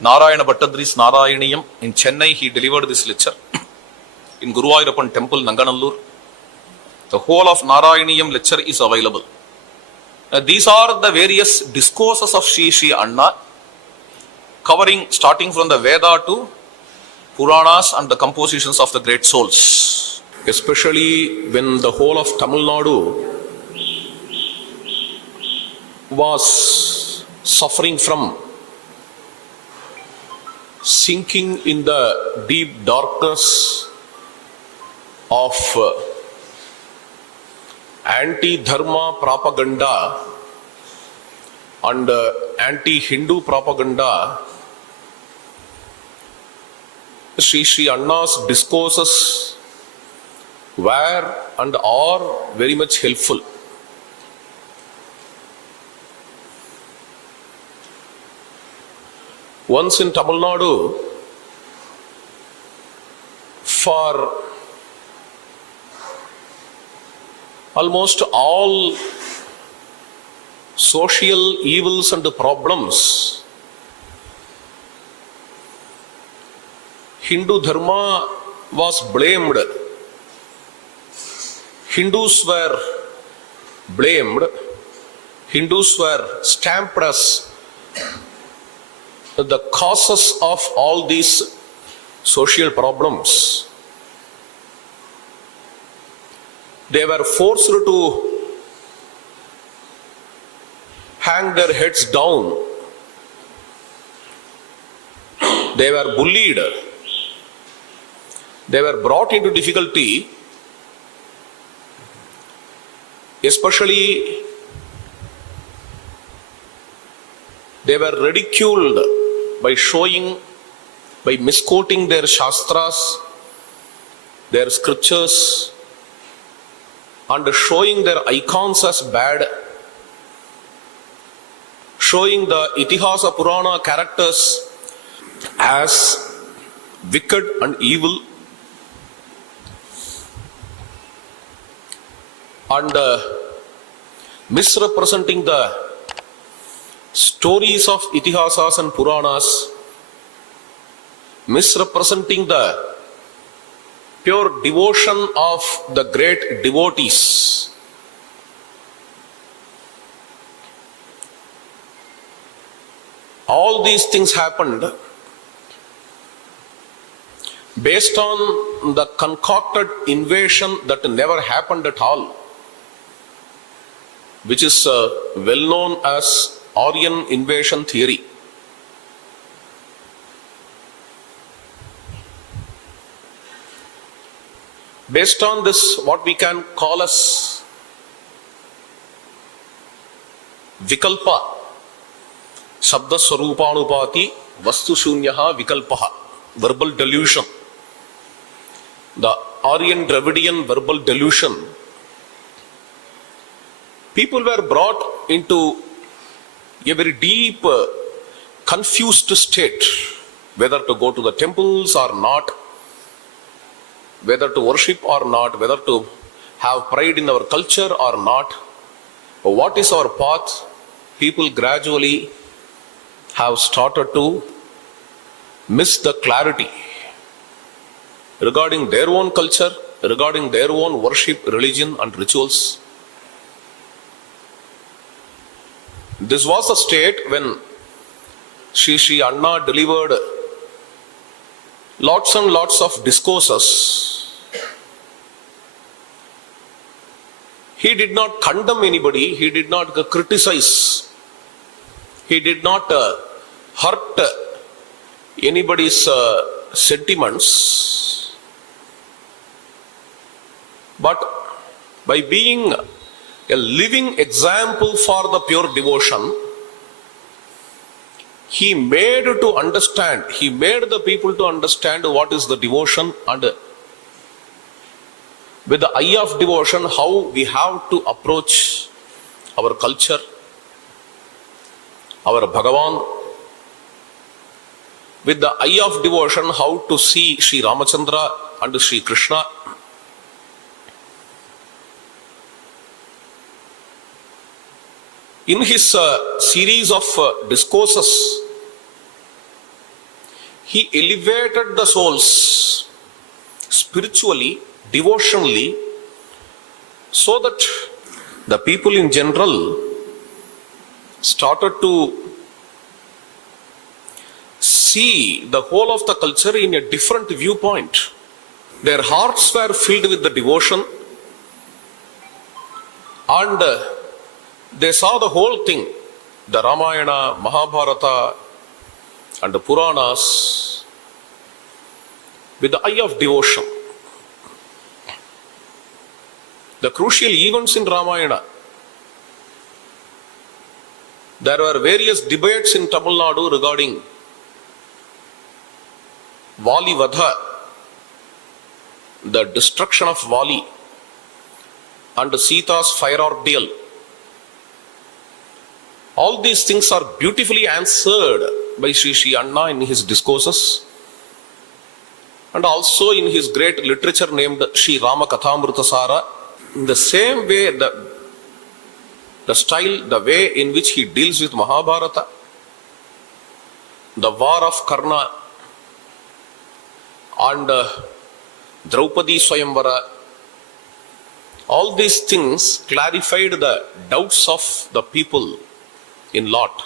Narayana Bhattadri's Narayaniyam, in Chennai, he delivered this lecture. In Guruvayurappan temple, Nanganallur, the whole of Narayaniyam lecture is available. These are the various discourses of Sri Anna, covering starting from the Veda to Puranas and the compositions of the great souls. Especially when the whole of Tamil Nadu was suffering from sinking in the deep darkness of anti-dharma propaganda and anti-Hindu propaganda, Sri Anna's discourses were and are very much helpful. Once in Tamil Nadu, for almost all social evils and problems, Hindu Dharma was blamed. Hindus were blamed. Hindus were stamped as the causes of all these social problems. They were forced to hang their heads down. They were bullied. They were brought into difficulty, especially they were ridiculed by misquoting their shastras, their scriptures, and showing their icons as bad, showing the Itihasa Purana characters as wicked and evil, and misrepresenting the stories of Itihasas and Puranas, misrepresenting the pure devotion of the great devotees. All these things happened based on the concocted invasion that never happened at all, which is well known as Aryan invasion theory. Based on this, what we can call as Vikalpa, Shabda Swarupanupati, Vastu Shunyaha Vikalpaha, verbal delusion. The Aryan Dravidian verbal delusion. People were brought into a very deep, confused state, whether to go to the temples or not, whether to worship or not, whether to have pride in our culture or not. What is our path? People gradually have started to miss the clarity regarding their own culture, regarding their own worship, religion and rituals. This was the state when Sri Anna delivered lots and lots of discourses. He did not condemn anybody, he did not criticize, he did not hurt anybody's sentiments, but by being a living example for the pure devotion, he made the people to understand what is the devotion, and with the eye of devotion, how we have to approach our culture, our Bhagavan. With the eye of devotion, how to see Sri Ramachandra and Sri Krishna. In his series of discourses, he elevated the souls spiritually, devotionally, so that the people in general started to see the whole of the culture in a different viewpoint. Their hearts were filled with the devotion, and they saw the whole thing, the Ramayana, Mahabharata and the Puranas, with the eye of devotion. The crucial events in Ramayana, there were various debates in Tamil Nadu regarding Vali Vadha, the destruction of Vali, and Sita's fire ordeal. All these things are beautifully answered by Sri Anna in his discourses, and also in his great literature named Sri Rama Kathamritasara. In the same way, the the style, the way in which he deals with Mahabharata, the war of Karna, and Draupadi Swayamvara, all these things clarified the doubts of the people in lot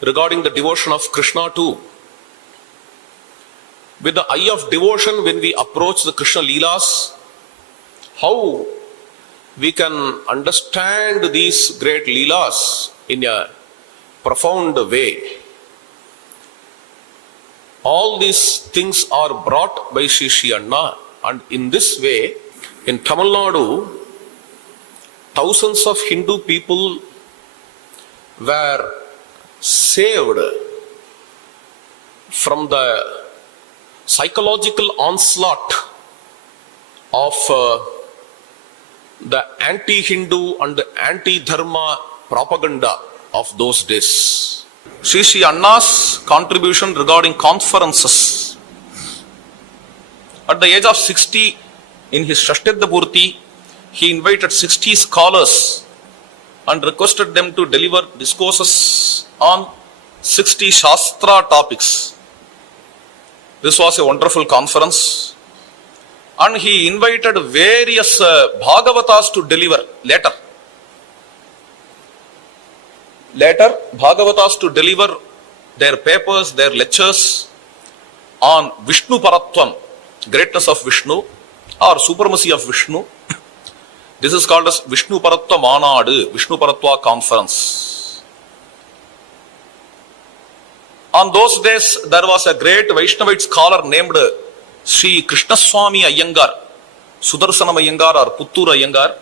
regarding the devotion of Krishna too. With the eye of devotion, when we approach the Krishna Leelas, how we can understand these great Leelas in a profound way. All these things are brought by Sri Anna, and in this way, in Tamil Nadu, thousands of Hindu people were saved from the psychological onslaught of the anti-Hindu and the anti-Dharma propaganda of those days. Sri Anna's contribution regarding conferences. At the age of 60, in his Shashtadha Purti, he invited 60 scholars and requested them to deliver discourses on 60 Shastra topics. This was a wonderful conference, and he invited various Bhagavatas to deliver later. Bhagavatas to deliver their papers, their lectures on Vishnu Paratvam, greatness of Vishnu or supremacy of Vishnu. This is called as Vishnu Paratva Manadu, Vishnu Paratva Conference. On those days, there was a great Vaishnavite scholar named Sri Krishna Swami Iyengar, Sudarsanam Iyengar or Puttur Iyengar.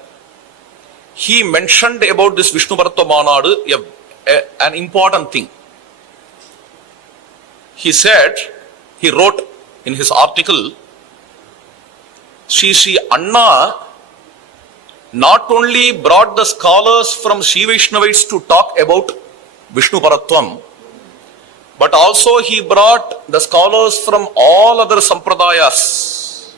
He mentioned about this Vishnu Paratva Manadu an important thing. He said, he wrote in his article, Sri Anna not only brought the scholars from Sri Vaishnavites to talk about Vishnu Paratvam, but also he brought the scholars from all other Sampradayas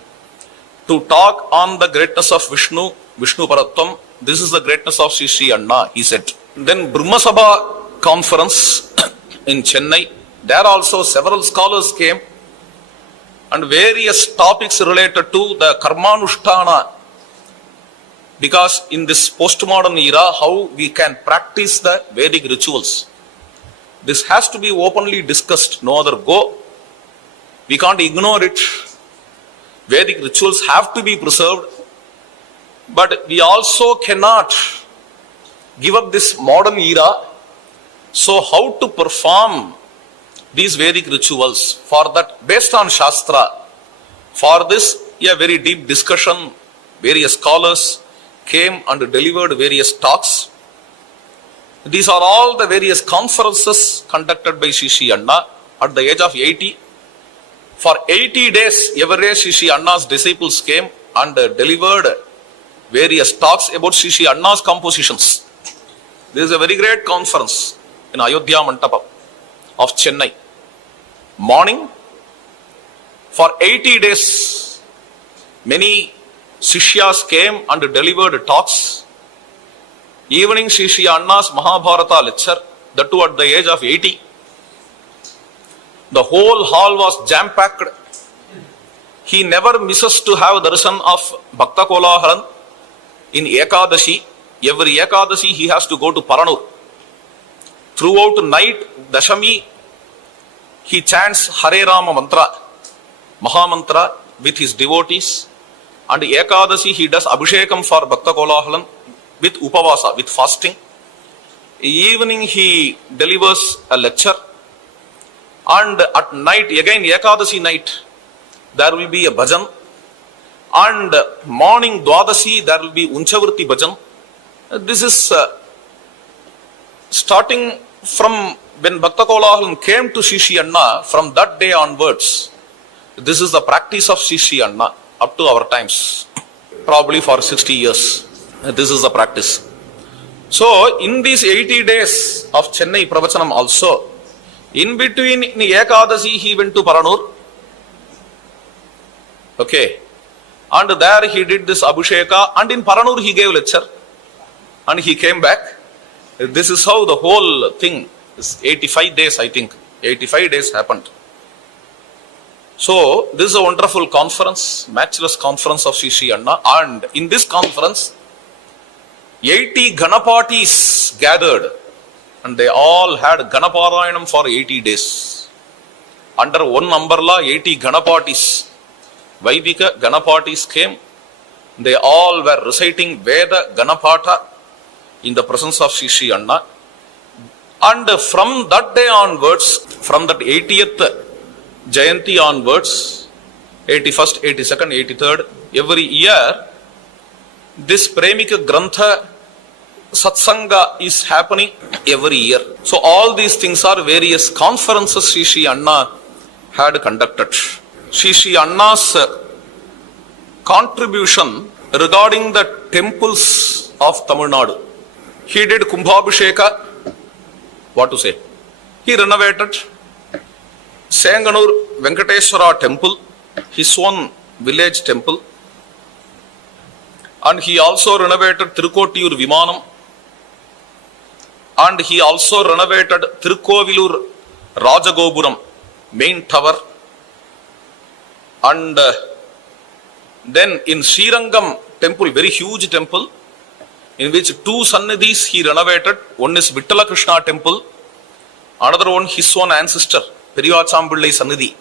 to talk on the greatness of Vishnu Paratvam. This is the greatness of Sri Anna, he said. Then Brahma Sabha conference in Chennai, there also several scholars came and various topics related to the Karmanushtana, because in this postmodern era, how we can practice the Vedic rituals. This has to be openly discussed, no other go. We can't ignore it. Vedic rituals have to be preserved, but we also cannot give up this modern era. So how to perform these Vedic rituals? For that, based on Shastra, for this, a very deep discussion, various scholars came and delivered various talks. These are all the various conferences conducted by Sri Anna at the age of 80. For 80 days, every day Sri Anna's disciples came and delivered various talks about Sri Anna's compositions. This is a very great conference in Ayodhya Mantapa of Chennai. Morning, for 80 days, many Sishyas came and delivered talks. Evening, Sri Anna's Mahabharata lecture, that too at the age of 80. The whole hall was jam-packed. He never misses to have darshan of Bhakta Kolaharan in Ekadashi. Every Ekadashi he has to go to Paranur. Throughout night, Dashami, he chants Hare Rama mantra, Mahamantra with his devotees. And Ekadashi he does Abhishekam for Bhakta Kolaharan with Upavasa, with fasting. Evening he delivers a lecture. And at night, again Ekadashi night, there will be a bhajan. And morning Dwadasi, there will be Unchavarti bhajan. This is starting from when Bhakta Kolahalan came to Sri Anna, from that day onwards. This is the practice of Sri Anna up to our times, probably for 60 years. This is the practice. So, in these 80 days of Chennai Pravachanam also, in between in Ekadashi he went to Paranur. Okay. And there he did this Abhisheka, and in Paranur he gave lecture, and he came back. This is how the whole thing is. 85 days, I think. 85 days happened. So, this is a wonderful conference, matchless conference of Sri Anna, and in this conference, 80 Ganapatis gathered, and they all had Ganaparayanam for 80 days. Under one umbrella, 80 Ganapatis, Vaidika Ganapatis came. They all were reciting Veda Ganapata in the presence of Sri Anna. And from that day onwards, from that 80th Jayanti onwards, 81st, 82nd, 83rd, every year, this Premika Grantha Satsanga is happening every year. So all these things are various conferences Sri Anna had conducted. Sri Anna's contribution regarding the temples of Tamil Nadu. He did Kumbhabhisheka. What to say? He renovated Senganur Venkateswara temple, his own village temple, and he also renovated Tirukotiyur Vimanam, and he also renovated Tirukovilur Rajagopuram main tower, and then in Srirangam temple, very huge temple, in which two Sannidhis he renovated. One is Vittala Krishna temple, another one his own ancestor, Periyachambillai Sannidhi,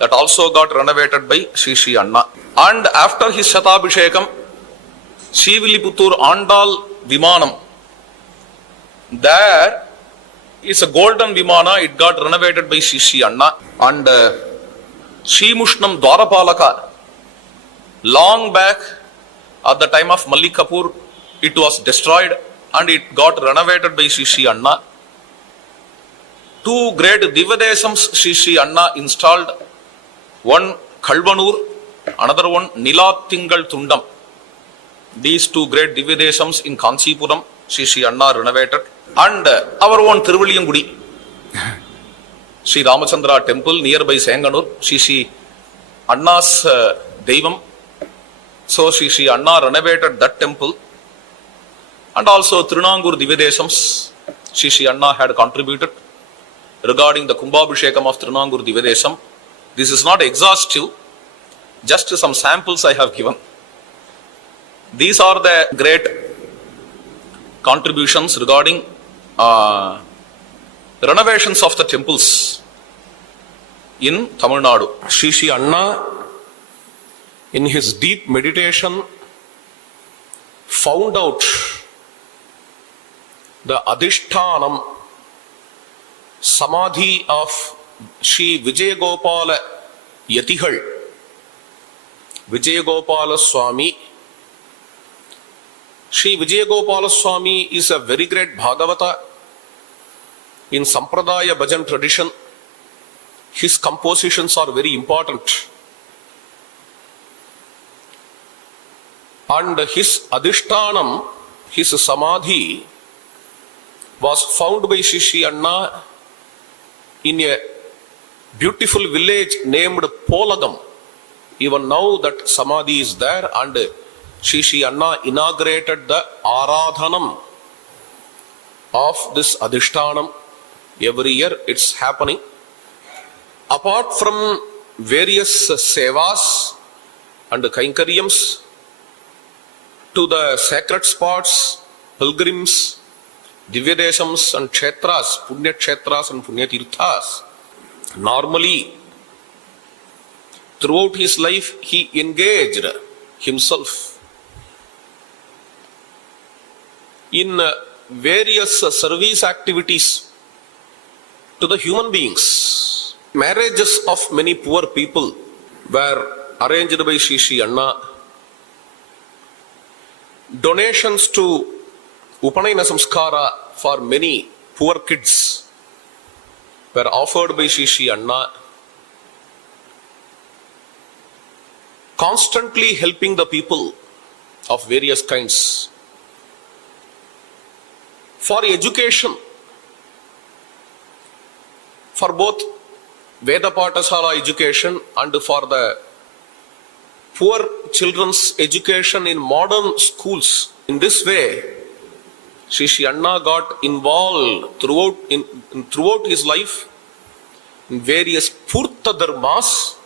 that also got renovated by Sri Anna. And after his Shatabhishekam, Sriviliputtur Andal Vimanam, there is a golden Vimana, it got renovated by Sri Anna. And Srimushnam Dwarapalaka, long back at the time of Malik Kapoor, it was destroyed and it got renovated by Sri Anna. Two great Divadesams Sri Anna installed, one Kalvanur, another one Nilathingal Tundam. These two great Divadesams in Kanchipuram, Sri Anna renovated. And our own Thiruvaliyangudi, Sri Ramachandra temple nearby Senganur, Sri Anna's Devam. So Sri Anna renovated that temple. And also Trinangur Divadesams, Sri Anna had contributed regarding the Kumbhabhishekam of Trinangur Divadesam. This is not exhaustive, just some samples I have given. These are the great contributions regarding renovations of the temples in Tamil Nadu. Sri Anna, in his deep meditation, found out the Adhishthanam Samadhi of Sri Vijayagopala Yatihal, Vijayagopala Swami. Sri Vijayagopala Swami is a very great Bhagavata in Sampradaya Bhajan tradition. His compositions are very important. And his Adhishthanam, his Samadhi, was found by Sri Anna in a beautiful village named Polagam. Even now that Samadhi is there, and Sri Anna inaugurated the Aradhanam of this Adhishthanam. Every year it's happening. Apart from various sevas and kainkaryams to the sacred spots, pilgrims, Divyadesams and Kshetras, Punya Kshetras and Punya Tirthas, normally throughout his life he engaged himself in various service activities to the human beings. Marriages of many poor people were arranged by Sri Anna. Donations to Upanayana Samskara for many poor kids were offered by Sri Anna. Constantly helping the people of various kinds. For education, for both Veda Pathasala education and for the poor children's education in modern schools. In this way, Sri Anna got involved throughout his life in various Purta Dharmas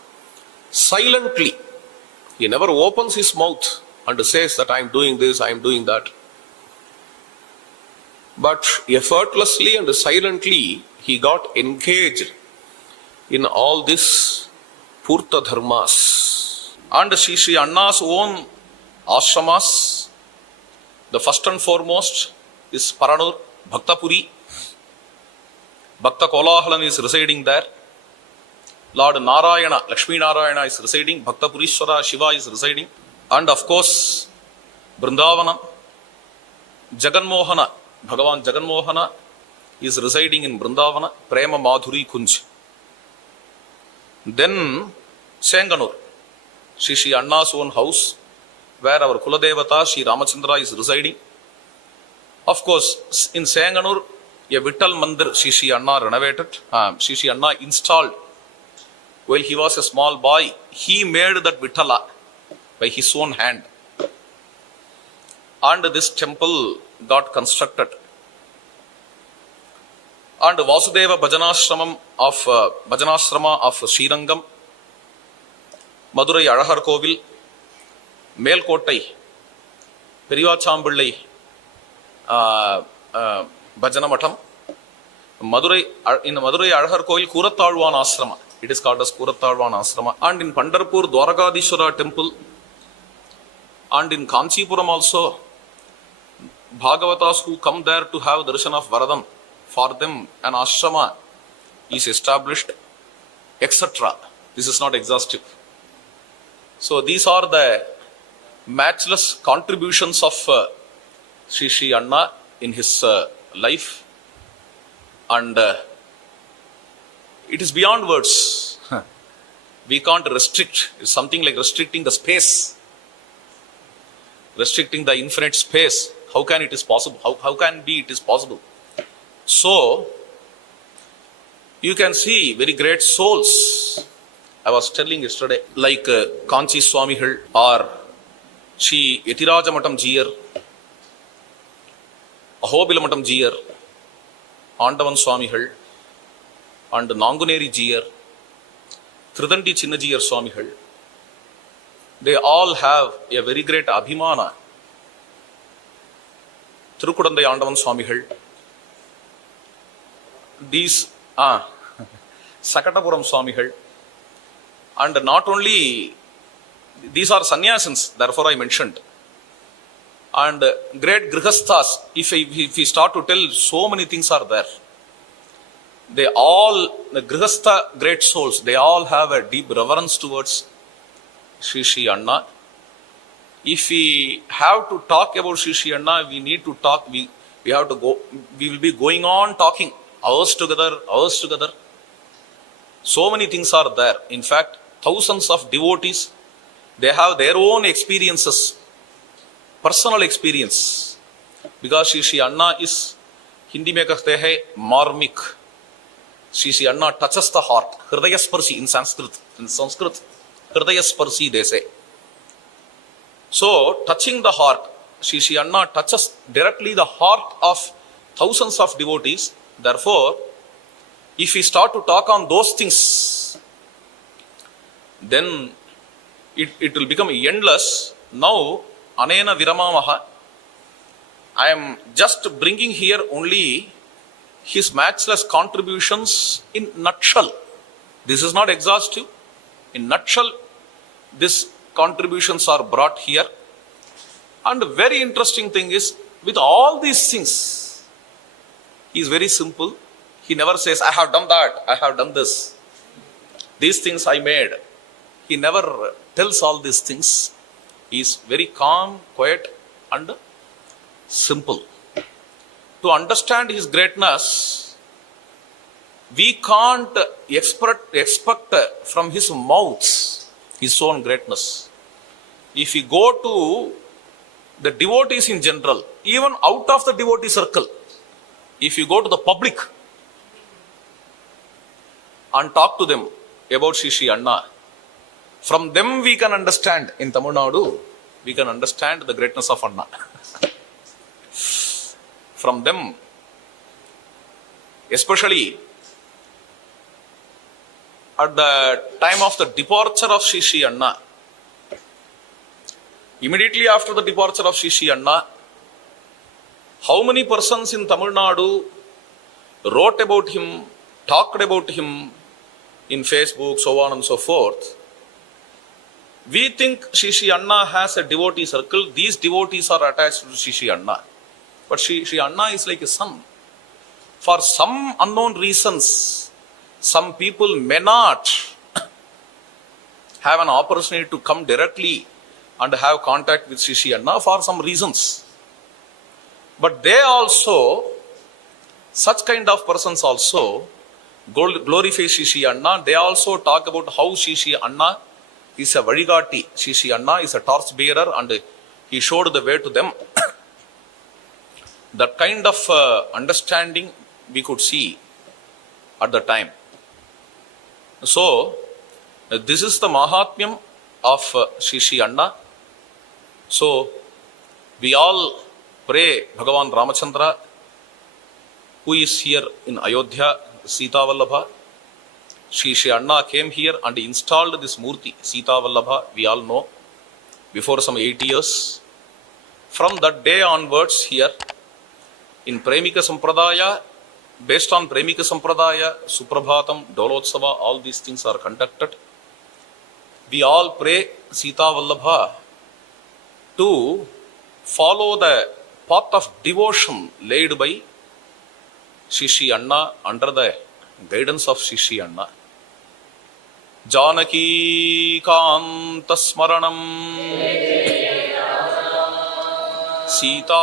silently. He never opens his mouth and says that I am doing this, I am doing that. But effortlessly and silently, he got engaged in all this Purta Dharmas. And Sri Anna's own ashramas, the first and foremost is Paranur, Bhaktapuri. Bhakta Kolahalan is residing there. Lord Narayana, Lakshmi Narayana is residing. Bhakta Purishwara Shiva is residing. And of course, Brindavana, Jaganmohana, Bhagavan Jaganmohana is residing in Brindavana, Prema Madhuri Kunj. Then Senganur, Sri Anna's own house, where our Kuladevata, Sri Ramachandra is residing. Of course, in Senganur, a Vittal Mandir, Sri Anna renovated, Sri Anna installed. While he was a small boy, he made that Vittala by his own hand. And this temple got constructed. And Vasudeva Bhajanashrama of Srirangam, Madurai Azhar Kovil, Melkottai, Periyachambillai Bhajana Matham, in Madurai Azhar Kovil, Kurattalvan Ashrama. It is called as Kurattalvan Ashrama. And in Pandharpur, Dwarakadishwara temple, and in Kanchipuram also, Bhagavatas who come there to have darshan of Varadam, for them an ashrama is established, etc. This is not exhaustive. So these are the matchless contributions of Sri Anna in his life, and it is beyond words. We can't restrict. It's something like restricting the space, restricting the infinite space. How can it is possible? How can be it is possible? So, you can see very great souls. I was telling yesterday, like Kanchi Swamigal or Sri Yatiraja Matam Jiyar, Ahobila Matam Jiyar, Andavan Swamigal, and Nanguneri Jiyar, Tridandi Chinnajiyar Swamigal. They all have a very great abhimana. Thirukudandai Andavan Swamigal. These Sakatapuram Swamigal. And not only these are sannyasins, therefore I mentioned. And great grihasthas, if we start to tell, so many things are there. They all, the grihastha great souls, they all have a deep reverence towards Sri Anna. If we have to talk about Sri Anna, we need to talk, we have to go, we will be going on talking hours together. So many things are there. In fact, thousands of devotees, they have their own experiences, personal experience. Because Sri Anna is, Hindi mein kahte hai, marmik. Sri Anna touches the heart. Hridayasparsi in Sanskrit. Hridayasparsi they say. So, touching the heart, Sri Anna touches directly the heart of thousands of devotees. Therefore, if we start to talk on those things, then it will become endless. Now, Anena Viramamaha, I am just bringing here only his matchless contributions in nutshell. This is not exhaustive. In nutshell, these contributions are brought here. And the very interesting thing is, with all these things, he is very simple. He never says, I have done that, I have done this. These things I made. He never tells all these things. He is very calm, quiet, and simple. To understand his greatness, we can't expect from his mouth his own greatness. If we go to the devotees in general, even out of the devotee circle, if you go to the public and talk to them about Sri Anna, From them we can understand, in Tamil Nadu, we can understand the greatness of Anna. From them, especially at the time of the departure of Sri Anna, immediately after the departure of Sri Anna, how many persons in Tamil Nadu wrote about him, talked about him in Facebook, so on and so forth. We think Sri Anna has a devotee circle. These devotees are attached to Sri Anna. But Sri Anna is like a son. For some unknown reasons, some people may not have an opportunity to come directly and have contact with Sri Anna for some reasons. But they also, such kind of persons also, glorify Sri Anna. They also talk about how Sri Anna is a Vadigati. Sri Anna is a torch bearer and he showed the way to them. That kind of understanding we could see at the time. So, this is the Mahatmyam of Sri Anna. So, we all pray Bhagavan Ramachandra, who is here in Ayodhya, Sita Vallabha. Sri Anna came here and installed this Murti, Sita Vallabha, we all know, before some 8 years. From that day onwards here, in Premika Sampradaya, based on Premika Sampradaya, Suprabhatam, Dolotsava, all these things are conducted. We all pray Sita Vallabha to follow the path of devotion laid by Sri Anna under the guidance of Sri Anna. Janaki Kanta Smaranam Sita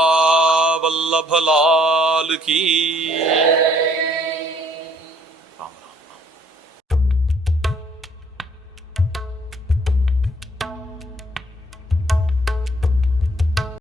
Vallabha Lal Ki